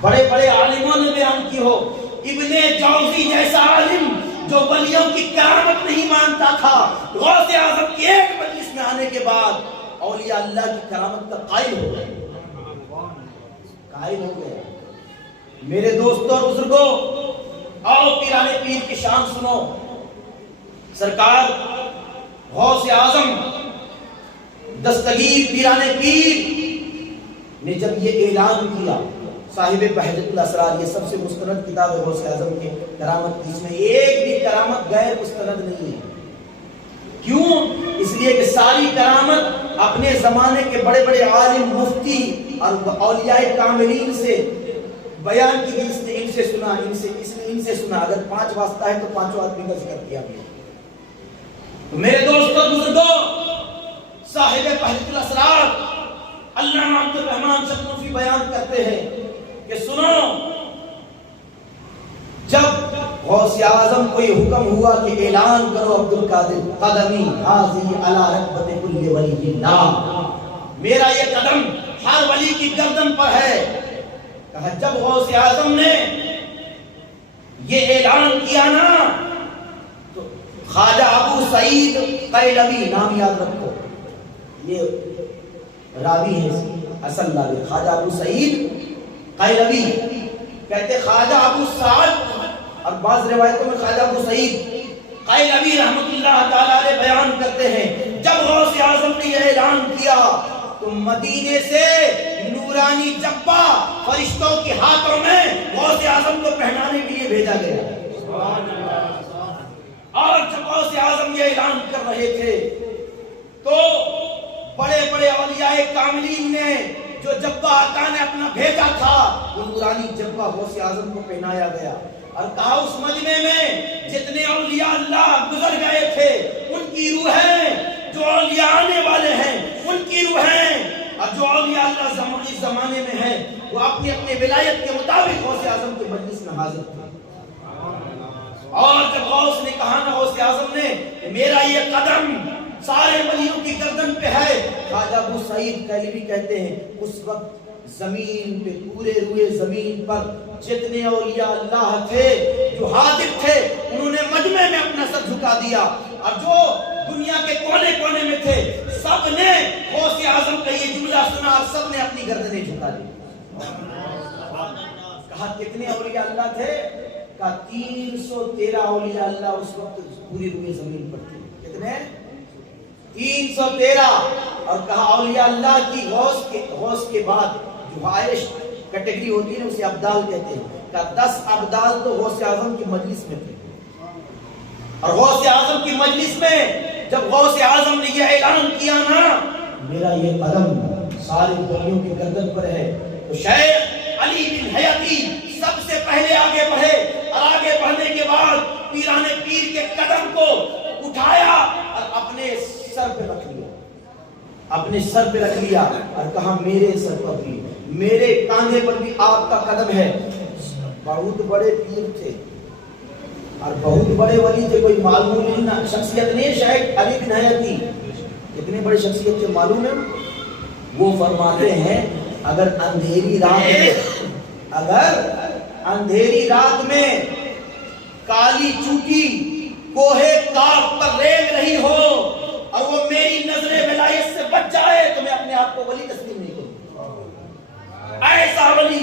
بڑے بڑے عالموں نے بیان کی ہو۔ ابن جوزی جیسا عالم جو ولیوں کی کرامت نہیں مانتا تھا، غوث اعظم کی ایک مجلس میں آنے کے بعد اولیاء اللہ کی کرامت کا قائل ہو گئے، قائل ہو گئے۔ میرے دوستوں اور بزرگوں، آؤ پیران پیر کی شان سنو۔ سرکار غوث اعظم دستگیر پیران پیر نے جب یہ اعلان کیا، صاحب بہجت الاسرار، یہ سب سے مستند کتاب ہے غوث اعظم کے کرامت کی، اس میں ایک بھی کرامت غیر مستند نہیں ہے۔ کیوں؟ اس لیے کہ ساری کرامت اپنے زمانے کے بڑے بڑے عالم، مفتی اور اولیاء کاملین سے بیان کی گئی۔ اس نے ان سے سنا، ان سے سنا۔ اگر 5 واسطہ ہے تو 5 آدمی کا ذکر کیا گیا۔ تو میرے دوستوں بزرگوں، صاحب بہجت الاسرار علامہ عبد الرحمن شتنوفی بیان کرتے ہیں کہ سنو، جب غوث اعظم کو یہ حکم ہوا کہ اعلان کرو عبد القادر قدمی حاضی علی رکبت کل ولی اللہ، میرا یہ قدم ہر ولی کی گردن پر ہے۔ کہا جب غوث اعظم نے یہ اعلان کیا نا، تو خواجہ ابو سعید قیلوی، نام یاد رکھو، یہ راوی ہے، اصل راوی خواجہ ابو سعید قیلوی، کہتے خواجہ ابو سعد، اور بعض روایتوں میں خواجہ ابو سعید قیلوی رحمت اللہ تعالی علیہ بیان کرتے ہیں، جب غوث اعظم نے یہ اعلان کیا تو مدینے سے نورانی جبہ فرشتوں کے ہاتھوں میں غوث اعظم کو پہنانے کے لیے بھیجا گیا۔ اور جب غوث اعظم یہ اعلان کر رہے تھے تو بڑے بڑے اولیاء کاملین نے جو جبہ آقا نے اپنا بھیجا تھا، وہ نورانی جبہ غوث اعظم کو پہنایا گیا، اور کہا اس مجمع میں جتنے اولیاء اللہ گزر گئے تھے ان کی روحیں، جو اولیاء آنے والے ہیں ان کی روحیں، اور جو اولیاء اللہ اس زمانے میں ہیں وہ اپنے اپنے ولایت کے مطابق غوث اعظم کے مجلس میں حاضر تھے۔ اور جب غوث نے کہا نا، غوث اعظم نے، کہ میرا یہ قدم سارے ولیوں کی گردن پہ ہے، خواجہ ابو سعید قیلوی کہتے ہیں اس وقت زمین پہ، پورے روئے زمین پر جتنے اولیاء اللہ تھے جو حاضر تھے، انہوں نے مجمع میں اپنا سر جھکا دیا، اور جو دنیا کے کونے کونے میں تھے سب نے غوث اعظم کا یہ جملہ سنا اور سب نے اپنی گردنیں جھکا دی۔ کہا کتنے اولیاء اللہ تھے؟ کہا 313 اولیاء اللہ اس وقت پوری روئے زمین پر تھے۔ کتنے؟ 313۔ اور کہا اولیاء اللہ کی غوث کے بعد جو عائش کیٹیگری ہوتی ہے اسے ابدال کہتے ہیں، کہا 10 ابدال تو غوث اعظم کی مجلس میں تھے۔ اور غوث اعظم کی مجلس میں جب غوث اعظم نے یہ اعلان کیا نا، میرا یہ قدم سارے ولیوں کی گردن پر ہے، تو شیخ علی بن حیاتی سب سے پہلے آگے بڑھے، اور آگے بڑھنے کے بعد پیران پیر کے قدم کو اٹھایا اور اپنے سر پہ رکھ لیا، اپنے سر پہ رکھ لیا، اور کہا میرے سر پر بھی، میرے کاندھے پر بھی آپ کا قدم ہے۔ بہت بڑے پیر تھے اور بہت بڑے ولی تھے، کوئی معلوم شخصیت نہیں۔ شیخ علی بن حیاتی اتنے بڑے شخصیت تھے، معلوم ہے؟ وہ فرماتے ہیں اگر اندھیری رات میں کالی چوٹی کوہ کاف پر ریگ رہی ہو اور وہ میری نظر ولایت سے بچ جائے تو میں اپنے آپ کو ولی تسلیم نہیں کروں، ایسا ولی۔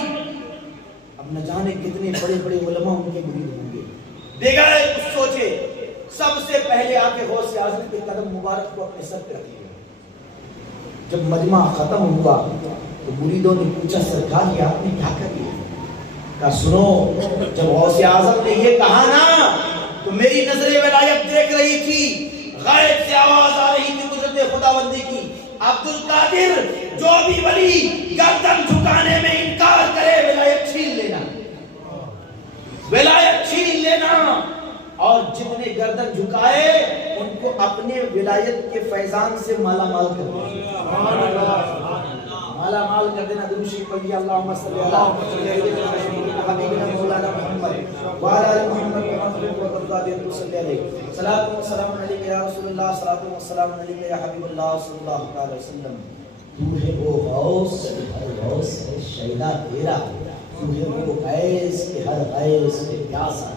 اب نہ جانے کتنے بڑے بڑے علماء ان کے مرید ہوں گے۔ بغیر کچھ سوچے سب سے پہلے آ کے غوث اعظم کے قدم مبارک کو اپنے سر پہ رکھ لیا۔ جب مجمع ختم ہوا تو مریدوں نے پوچھا سرکار یہ آپ نے کیا کر لیا؟ کہا سنو، جب غوث اعظم نے یہ کہا نا تو میری نظر ولایت دیکھ رہی تھی، غیب سے آواز آ رہی تھی قدرت خداوندی کی، عبد القادر جو بھی ولی گردن جھکانے میں انکار کرے ولایت چھین لینا، ولایت چھین لینا، اور جتنے گردن جھکائے ان کو اپنے ولایت کے فیضان سے مالا مال کر دیا، مالا مال کر دینا درود شریف پڑھ لیا اللہم صلی اللہ حبیبنا مولانا محمد وعلی آل محمد کما تحب و ترضى صلی علیہ صلاۃ و سلام علیک یا رسول اللہ صلاۃ و سلام علیک یا حبیب اللہ صلی اللہ علیہ وسلم تو ہے وہ غوث ہر غوث ہے شیدا تیرا تو ہے وہ غیث کہ ہر غیث کے پیاسا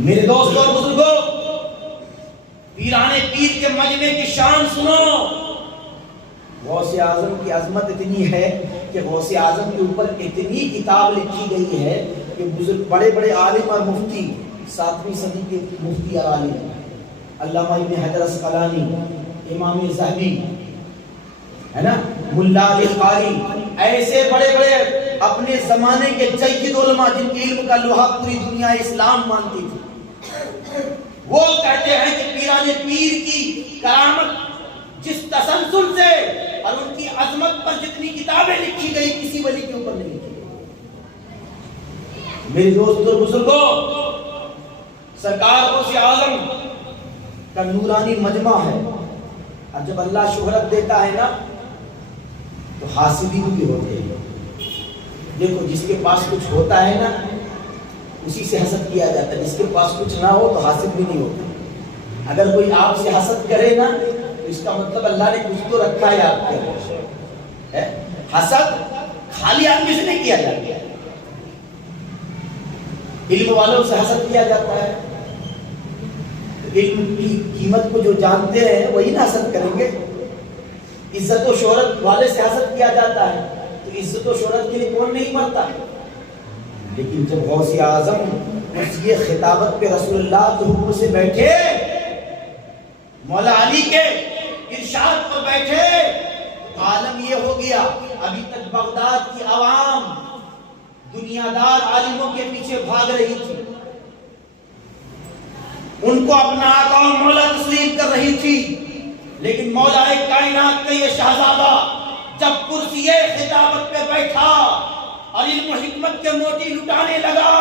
میرے دوستوں اور بزرگوں پیران پیر کے مجمع کی شان سنو غوث اعظم کی عظمت اتنی ہے کہ غوث اعظم کے اوپر اتنی کتاب لکھی گئی ہے کہ بزرگ بڑے بڑے عالم اور مفتی 7ویں صدی کے مفتی اور عالم علامہ ابن حجر اسقلانی امام ذہبی ہے نا ملا علی قاری ایسے بڑے بڑے اپنے زمانے کے جید علماء جن کے علم کا لوہا پوری دنیا اسلام مانتی تھی وہ کہتے ہیں کہ پیران پیر کی کرامت جس تسلسل سے اور ان کی عظمت پر جتنی کتابیں لکھی گئی کسی ولی کے اوپر نہیں لکھی گئی میرے دوستوں اور بزرگوں سرکار غوث اعظم کا نورانی مجمع ہے اور جب اللہ شہرت دیتا ہے نا تو حاسدین بھی ہوتے ہیں دیکھو جس کے پاس کچھ ہوتا ہے نا اسی سے حسد کیا جاتا ہے جس کے پاس کچھ نہ ہو تو حاسد بھی نہیں ہوتا اگر کوئی آپ سے حسد کرے نا تو اس کا مطلب اللہ نے کچھ تو رکھا ہے آپ کے حسد خالی آدمی سے نہیں کیا جاتا علم والوں سے حسد کیا جاتا ہے علم کی قیمت کو جو جانتے ہیں وہی نہ حسد کریں گے عزت و شہرت والے سے حسد کیا جاتا ہے تو عزت و شہرت کے لیے کون نہیں مرتا لیکن جب غوث اعظم یہ خطابت پہ رسول اللہ کے حکم سے بیٹھے مولا علی کے ارشاد پر بیٹھے عالم یہ ہو گیا ابھی تک بغداد کی عوام دنیا دار عالموں کے پیچھے بھاگ رہی تھی ان کو اپنا آقا و مولا تسلیم کر رہی تھی لیکن مولا کائنات کا یہ شہزادہ جب کرسی خطابت پہ بیٹھا اور علم و حکمت کے موتی لٹانے لگا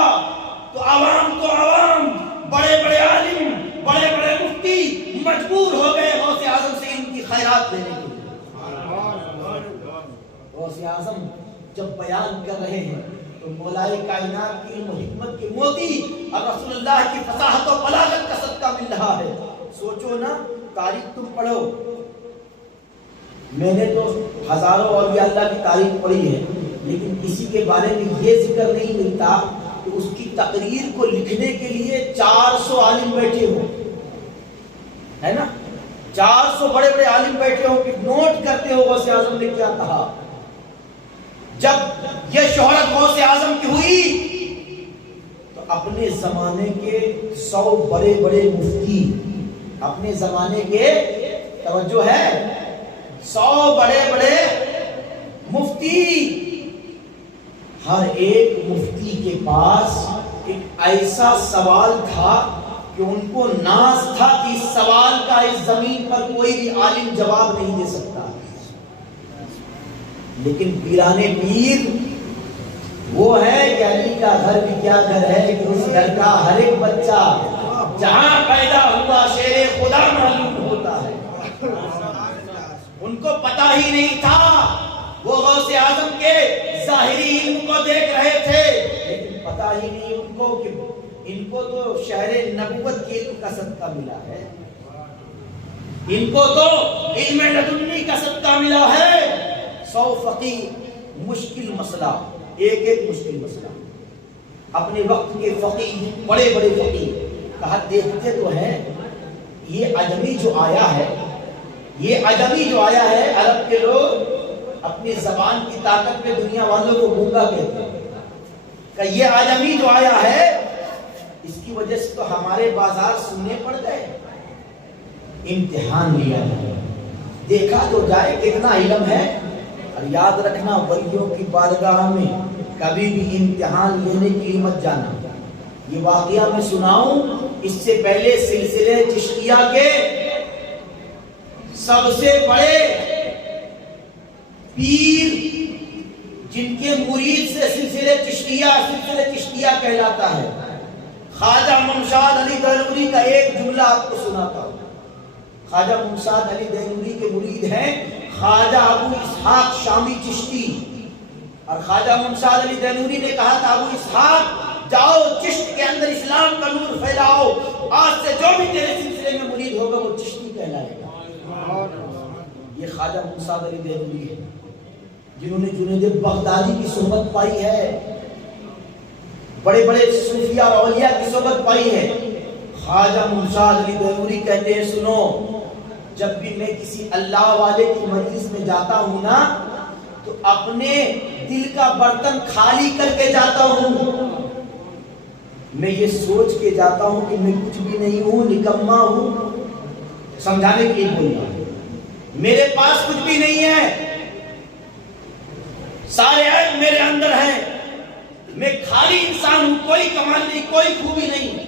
تو عوام بڑے بڑے عالم بڑے بڑے مفتی مجبور ہو گئے غوث اعظم سے ان کی خیرات لینے کے لیے غوث اعظم جب بیان کر رہے ہیں تو مولا کائنات کی علم و حکمت کے موتی اور رسول اللہ کی فصاحت و بلاغت کا صدقہ مل رہا ہے سوچو نا تاریخ تم پڑھو میں نے تو ہزاروں اولیاء اللہ کی تاریخ پڑھی ہے لیکن کسی کے بارے میں یہ ذکر نہیں ملتا کہ اس کی تقریر کو لکھنے کے لیے 400 عالم بیٹھے ہوں ہے نا 400 بڑے بڑے عالم بیٹھے ہوں کہ نوٹ کرتے ہو غوث اعظم نے کیا کہا جب یہ شہرت غوث اعظم کی ہوئی تو اپنے زمانے کے 100 بڑے بڑے مفتی اپنے زمانے کے توجہ ہے 100 بڑے بڑے مفتی ہر ایک مفتی کے پاس ایک ایسا سوال تھا کہ ان کو ناز تھا کہ اس سوال کا اس زمین پر کوئی بھی عالم جواب نہیں دے سکتا لیکن پیران پیر وہ ہے کہ علی کا گھر بھی کیا گھر ہے کہ اس گھر کا ہر ایک بچہ جہاں پیدا ہوا شیر خدا معلوم ہوتا ہے ان کو پتا ہی نہیں تھا وہ غوث اعظم کے ظاہری علم کو دیکھ رہے تھے لیکن پتا ہی نہیں ان کو کہ ان کو تو شہر نبوت کے علم کا صدقہ ملا ہے ان کو تو علم لدنی کا صدقہ ملا ہے 100 فقیہ مشکل مسئلہ ایک مشکل مسئلہ اپنے وقت کے فقیہ بڑے بڑے فقیہ کہا دیکھتے تو ہیں یہ عجمی جو آیا ہے عرب کے لوگ اپنی زبان کی طاقت پہ دنیا والوں کو گونگا کہتے ہیں کہ یہ عجمی جو آیا ہے اس کی وجہ سے تو ہمارے بازار سننے پڑ گئے امتحان لیا جائے دیکھا تو جائے کتنا علم ہے اور یاد رکھنا ولیوں کی بارگاہ میں کبھی بھی امتحان لینے کے لیے مت جانا یہ واقعہ میں سناؤں اس سے پہلے سلسلے چشتیہ کے سب سے بڑے پیر جن کے مرید سے سلسلے چشتیہ کہلاتا ہے خواجہ ممشاد علی دہلوی کا ایک جملہ آپ کو سناتا ہوں خواجہ ممشاد علی دہلوی کے مرید ہیں خواجہ ابو اسحاق شامی چشتی اور خواجہ ممتاز علی دینوری نے کہا تھا ابو اسحاق جاؤ چشت کے اندر اسلام کا نور پھیلاؤ، آج سے جو بھی تیرے سلسلے میں مرید ہوگا وہ چشتی کہلائے گا۔ یہ خواجہ ممتاز علی دینوری ہے جنہوں نے جنید بغدادی کی صحبت پائی ہے، بڑے بڑے صوفیاء اور اولیاء کی صحبت پائی ہے۔ خواجہ ممتاز علی دینوری کہتے ہیں سنو، جب بھی میں کسی اللہ والے کی مجلس میں جاتا ہوں نا تو اپنے دل کا برتن خالی کر کے جاتا ہوں، میں یہ سوچ کے جاتا ہوں کہ میں کچھ بھی نہیں ہوں، نکما ہوں، سمجھانے کے لیے بول رہا ہوں، میرے پاس کچھ بھی نہیں ہے، سارے عیب میرے اندر ہیں، میں خالی انسان ہوں، کوئی کمال نہیں، کوئی خوبی نہیں۔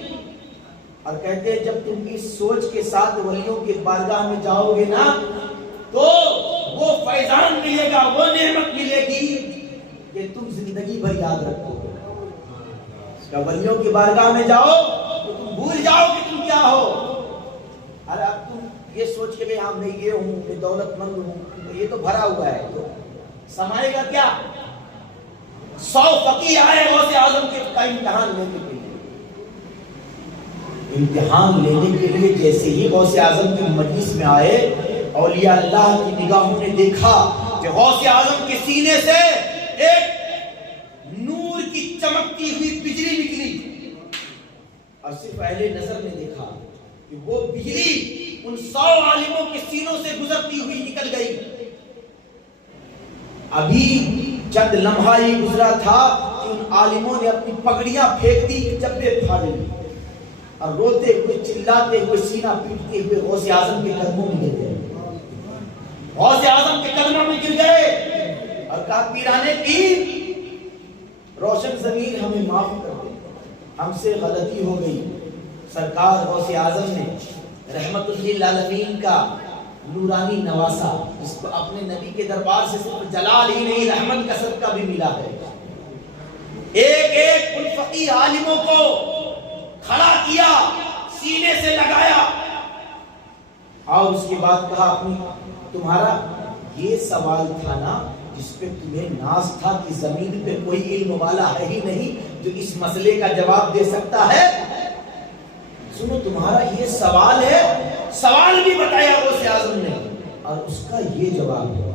اور کہتے ہیں جب تم اس سوچ کے ساتھ ولیوں کے بارگاہ میں جاؤ گے نا تو وہ فیضان ملے گا، وہ نعمت ملے گی کہ تم زندگی بھر یاد رکھو گے۔ جب ولیوں کی بارگاہ میں جاؤ تو تم بھول جاؤ کہ تم کیا ہو۔ ارے اب تم یہ سوچ کے ہاں میں یہ ہوں، میں دولت مند ہوں، تو یہ تو بھرا ہوا ہے، تو سمائے گا کیا؟ 100 فقیہ آئے غوث اعظم کا امتحان لینے کے لیے، امتحان لینے کے لیے جیسے ہی غوث اعظم کی مجلس میں آئے، اولیاء اللہ کی نگاہوں نے دیکھا کہ غوث اعظم کے سینے سے ایک نور کی چمکتی ہوئی بجلی نکلی، اور صرف اہل نظر نے دیکھا کہ وہ بجلی ان 100 عالموں کے سینوں سے گزرتی ہوئی نکل گئی۔ ابھی چند لمحہ ہی گزرا تھا کہ ان عالموں نے اپنی پگڑیاں پھینک دی، جبے پھاڑ لی اور روتے ہوئے چلاتے ہوئے سینہ پیٹتے ہوئے غوث اعظم کے قدموں میں گر گئے، غوث اعظم کے قدموں میں گر گئے اور کہا پیرانے پیر روشن ضمیر ہمیں معاف کر دے، ہم سے غلطی ہو گئی۔ سرکار غوث اعظم نے رحمت للعالمین کا نورانی نواسا، جس کو اپنے نبی کے دربار سے صرف جلال ہی نہیں رحمت کا صدقہ بھی ملا ہے، ایک ایک ان فقیہ عالموں کو کھڑا کیا، سینے سے لگایا، اور اس کے بعد کہا اپنی تمہارا یہ سوال تھا نا جس پہ تمہیں ناز تھا کہ زمین پہ کوئی علم والا ہے ہی نہیں جو اس مسئلے کا جواب دے سکتا ہے، سنو تمہارا یہ سوال ہے، سوال بھی بتایا غوث اعظم نے اور اس کا یہ جواب ہے۔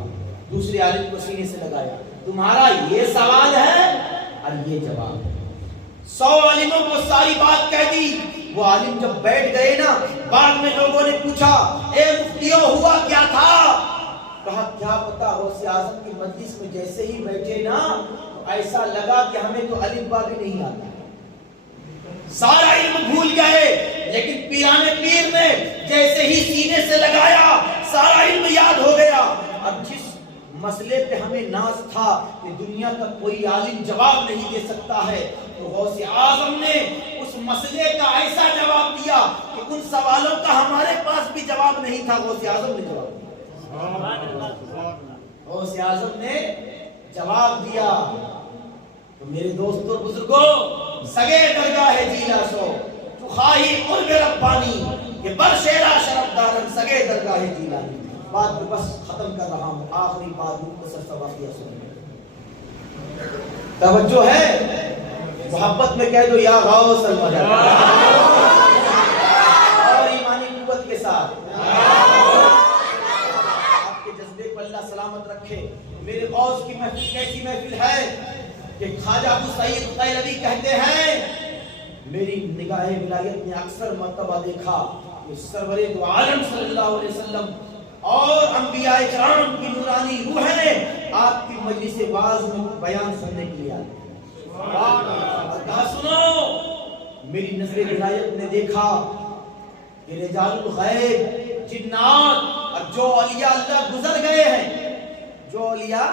دوسرے عالم کو سینے سے لگایا، تمہارا یہ سوال ہے اور یہ جواب ہے۔ 100 عالموں کو ساری بات کہہ دی۔ وہ عالم جب بیٹھ گئے نا، بعد میں لوگوں نے پوچھا اے مفتیوں ہوا کیا تھا؟ کہا کیا پتا، غوث اعظم کی مجلس میں جیسے ہی بیٹھے نا ایسا لگا کہ ہمیں تو الف با بھی نہیں آتا، سارا علم بھول گئے، لیکن پیرانے پیر نے جیسے ہی سینے سے لگایا سارا علم یاد ہو گیا۔ اب جس مسئلے پہ ہمیں ناز تھا کہ دنیا کا کوئی عالم جواب نہیں دے سکتا ہے، تو غوث اعظم نے اس مسئلے کا ایسا جواب دیا کہ ان سوالوں کا ہمارے پاس بھی جواب نہیں تھا، غوث اعظم نے جواب دیا، غوث اعظم نے جواب دیا۔ تو میرے دوستوں بزرگوں، سگے درگاہ جیلا سو تو خواہی قرب ربانی کہ برشیرہ شرف دارن سگے درگاہ جیلانی۔ بات بس ختم کر رہا ہوں، آخری بات مختصر سا واقعہ سنیں، توجہ ہے، محبت میں کہہ دو یا غوث المدد، اور ایمانی قوت کے ساتھ آپ کے جذبے کو اللہ سلامت رکھے۔ میرے غوث کی محفل کیسی محفل ہے کہ خواجہ ابو سعید قیلوی کہتے ہیں میری نگاہ ولایت نے اکثر مرتبہ دیکھا کہ سرور دو عالم صلی اللہ علیہ وسلم اور انبیاء کرام کی نورانی روحیں آپ کی مجلس واعظ میں بیان سننے کے لیے آتے ہیں۔ کہا سنو، میری نظر ولایت نے دیکھا کہ رجال الغیب، جنات اور جو اولیاء اللہ گزر گئے ہیں، جو اولیاء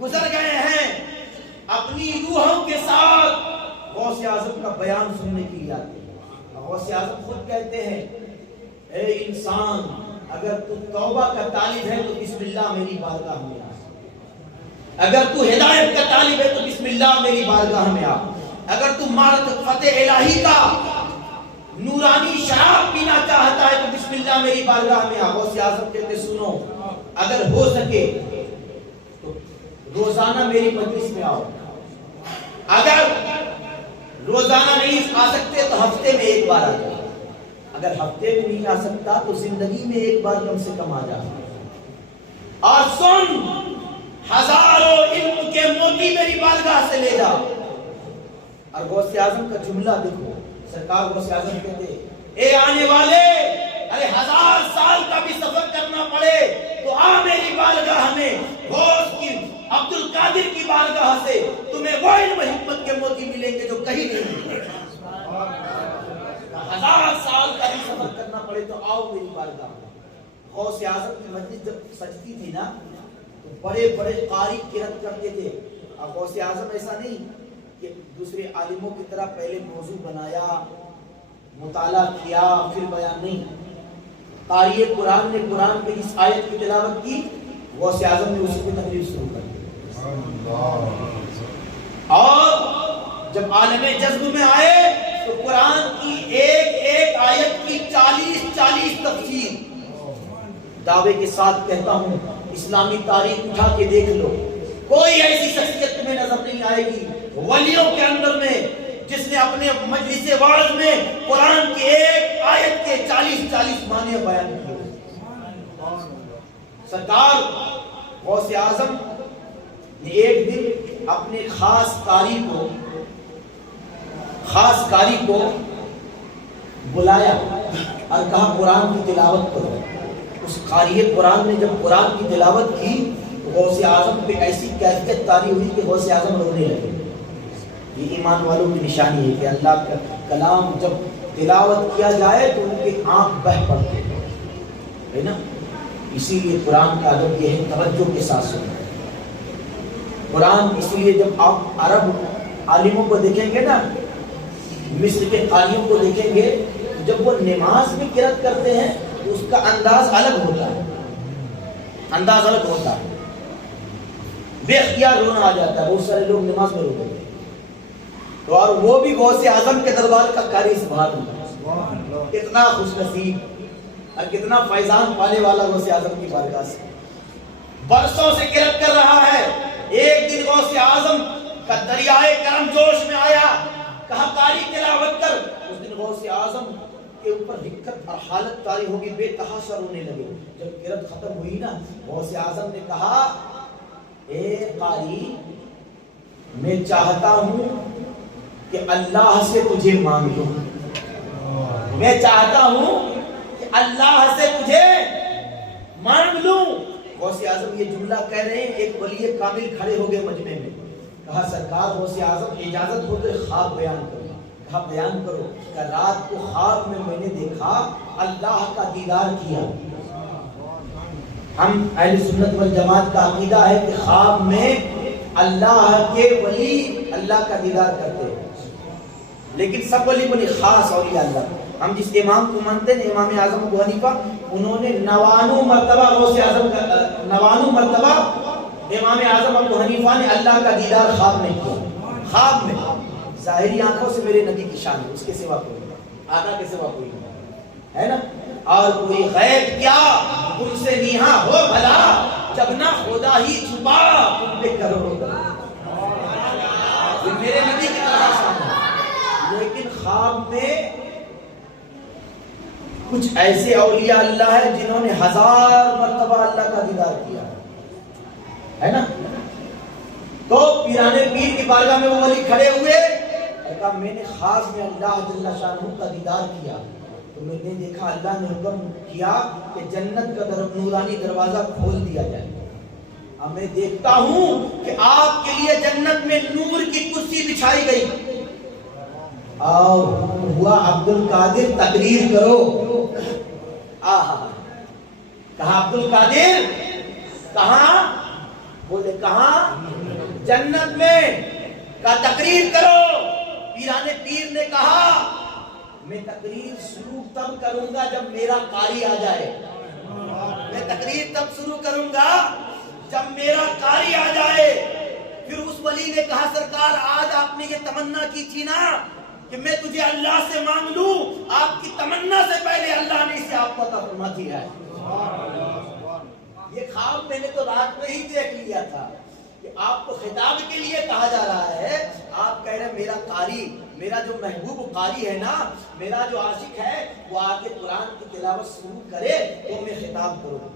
گزر گئے ہیں، اپنی روحوں کے ساتھ غوث اعظم کا بیان سننے کے لیے آتے ہیں۔ غوث اعظم خود کہتے ہیں اے انسان، اگر تو توبہ کا طالب ہے تو بسم اللہ میری بارگاہ میں آ، اگر تو ہدایت کا طالب ہے تو بسم اللہ میری بارگاہ میں آ، اگر تو معرفت فتح الہی کا نورانی شراب پینا چاہتا ہے تو بسم اللہ میری بارگاہ میں آ۔ غوث اعظم کہتے سنو، اگر ہو سکے تو روزانہ میری مجلس میں آؤ، اگر روزانہ نہیں آ سکتے تو ہفتے میں ایک بار آ جاؤ، اگر ہفتے میں نہیں آ سکتا تو زندگی میں ایک بار کم سے کم آ جاؤ، اور سن ہزاروں علم کے موتی میری بارگاہ سے لے جا۔ اور غوث اعظم کا جملہ دیکھو، سرکار غوث اعظم کہتے اے آنے والے، ارے 1000 سال کا بھی سفر کرنا پڑے تو آ میری بارگاہ میں، غوث کی عبد القادر کی بارگاہ سے تمہیں وہ علم حکمت کے موتی ملیں گے جو کہیں نہیں ملیں۔ 1000 سال کا بھی سفر کرنا پڑے تو آؤ میری بارگاہ میں۔ غوث اعظم کی مجلس جب سجتی تھی نا تو بڑے بڑے قاری قرأت کرتے تھے، اور غوث اعظم ایسا نہیں کہ دوسرے عالموں کی طرح پہلے موضوع بنایا، مطالعہ کیا پھر بیان نہیں۔ قاری قرآن نے قرآن کی اس آیت کی تلاوت کی، غوث اعظم نے اسی کو تقریر شروع کر دی، اور جب عالم جذب میں آئے تو قرآن کی ایک ایک آیت کی 40 تفسیر۔ دعوے کے ساتھ کہتا ہوں، اسلامی تاریخ اٹھا کے دیکھ لو، کوئی ایسی شخصیت تمہیں نظر نہیں آئے گی ولیوں کے اندر میں جس نے اپنے مجلس واعظ میں قرآن کی ایک آیت کے 40 معنی بیان کیے۔ سرکار غوث اعظم نے ایک دن اپنے خاص قاری کو بلایا اور کہا قرآن کی تلاوت کرو۔ اس قاری قرآن نے جب قرآن کی تلاوت کی تو غوث اعظم پہ ایسی کیفیت طاری ہوئی کہ غوث اعظم رونے لگے۔ یہ ایمان والوں کی نشانی ہے کہ اللہ کا کلام جب تلاوت کیا جائے تو ان کے آنکھ بہہ پڑتے ہے نا۔ اسی لیے قرآن کا ادب یہ ہے توجہ کے ساتھ سننا قرآن۔ اس لیے جب آپ عرب عالموں کو دیکھیں گے نا، مصر کے قاریوں کو دیکھیں گے، جب وہ نماز میں قرأت کرتے ہیں اس کا انداز الگ ہوتا ہے، بے اختیار رونا آ جاتا ہے، بہت سارے لوگ نماز میں روتے ہیں، تو اور وہ بھی غوث اعظم کے دربار کا قاری، سبحان اللہ، کتنا خوش نصیب اور کتنا فیضان پانے والا غوث اعظم کی بارگاہ سے برسوں سے قرأت کر رہا ہے۔ ایک دن غوث اعظم کا دریائے کرم جوش میں آیا، کہا قاری تلاوت کر۔ اس دن غوث اعظم کے اوپر دقت اور حالت طاری ہوگی، بے تحاشا رونے لگے۔ جب قرأت ختم ہوئی نا، غوث اعظم نے کہا اے قاری، میں چاہتا ہوں کہ اللہ سے تجھے مانگ لوں، میں چاہتا ہوں کہ اللہ سے تجھے مانگ لوں۔ غوث اعظم یہ جملہ کہہ رہے ہیں، ایک ولی کامل کھڑے ہو گئے مجمع میں، کہا سرکار غوث اعظم اجازت ہو تو خواب بیان کرو۔ کہا بیان کرو۔ کہ رات کو خواب میں نے دیکھا اللہ کا دیدار کیا۔ ہم اہل سنت والجماعت کا عقیدہ ہے کہ خواب میں اللہ کے ولی اللہ کا دیدار کرتے ہیں، لیکن سب ولی بڑی خاص اولیاء اللہ۔ ہم جس امام کو مانتے ہیں امام اعظم ابو حنیفہ، انہوں نے 99 مرتبہ غوث اعظم کا 99 مرتبہ امام اعظم ابو حنیفہ نے اللہ کا دیدار خواب میں کیا۔ خواب میں ظاہری آنکھوں سے میرے نبی کی شان ہے، اس کے سوا کوئی نہیں، آقا کے سوا کوئی نہیں ہے نا۔ اور کوئی غیب کیا ان سے نیہا ہو بھلا، جب نہ خدا ہی چھپا ان پہ کرو گا۔ میرے نبی کی طرح شان ہے۔ لیکن خواب میں کچھ ایسے اولیاء اللہ ہیں جنہوں نے 1000 مرتبہ اللہ کا دیدار کیا ہے نا۔ تو پیرانے پیر کی بارگاہ میں وہ ولی کھڑے ہوئے، کہا میں نے خواب میں اللہ جل شانہ کا دیدار کیا، تو میں نے دیکھا اللہ نے حکم کیا کہ جنت کا نورانی دروازہ کھول دیا جائے۔ اب میں دیکھتا ہوں کہ آپ کے لیے جنت میں نور کی کرسی بچھائی گئی، اور ہوا عبد القادر تقریر کرو۔ کہا عبد القادر کہاں؟ بولے کہاں؟ جنت میں۔ کہا تقریر کرو۔ پیرانے پیر نے کہا میں تقریر شروع تب کروں گا جب میرا قاری آ جائے، میں تقریر تب شروع کروں گا جب میرا قاری آ جائے۔ پھر اس ولی نے کہا سرکار آج آپ نے یہ تمنا کی تھی نا کہ میں تجھے اللہ سے مانگ لوں، آپ کی تمنا سے پہلے اللہ نے اسے آپ کو عطا فرما دیا ہے۔ یہ خواب میں نے تو رات میں ہی دیکھ لیا تھا کہ آپ کو خطاب کے لیے کہا جا رہا ہے. آپ کہہ رہے ہیں میرا قاری، میرا جو محبوب قاری ہے نا، میرا جو عاشق ہے، وہ آگے قرآن کی تلاوت شروع کرے تو میں خطاب کروں.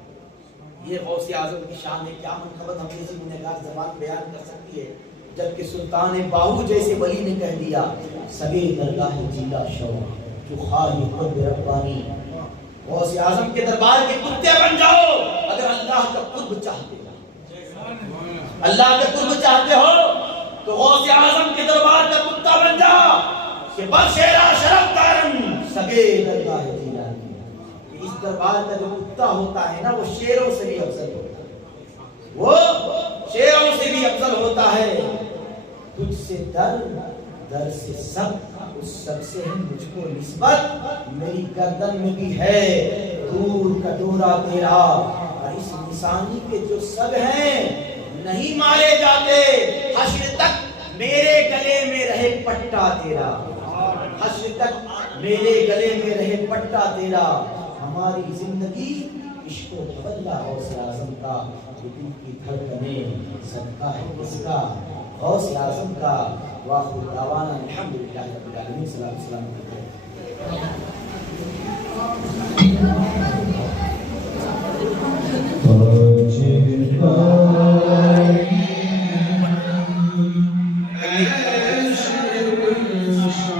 یہ غوث اعظم کی شان ہے. کیا منقبت ہم کسی منہگار زبان بیان کر سکتی ہے، جبکہ سلطان باہو جیسے ولی نے کہہ دیا سبے درگاہ جیلا شو جو خواہی قرب ربانی. غوث اعظم کے دربار کے کتے بن جاؤ اگر اللہ کا قرب چاہتے ہو. اللہ کا قرب چاہتے ہو تو غوث اعظم کے دربار کا کتا بن جا کہ بشیرا شرف دارن سبے درگاہ جیلانی. اس دربار کا جو کتا ہوتا ہے نا، وہ شیروں سے بھی افضل ہوتا ہے، وہ شیروں سے بھی افضل ہوتا ہے. تجھ سے در، در سے سب، اس سب سے ہے مجھ کو نسبت. میری گردن میں بھی ہے دور کا ڈورا تیرا، اور اس نشانی کے جو سب ہیں نہیں مارے جاتے. حشر تک میرے گلے میں رہے پٹا تیرا، حشر تک میرے گلے میں رہے پٹا تیرا. ہماری زندگی عشق و تبدلہ غوث اعظم کا، دل کی دھڑکنیں صدقہ ہے کس کا؟ غوث اعظم کا. واخر دعوانا الحمدللہ رب العالمین. صلی اللہ علیہ وسلم.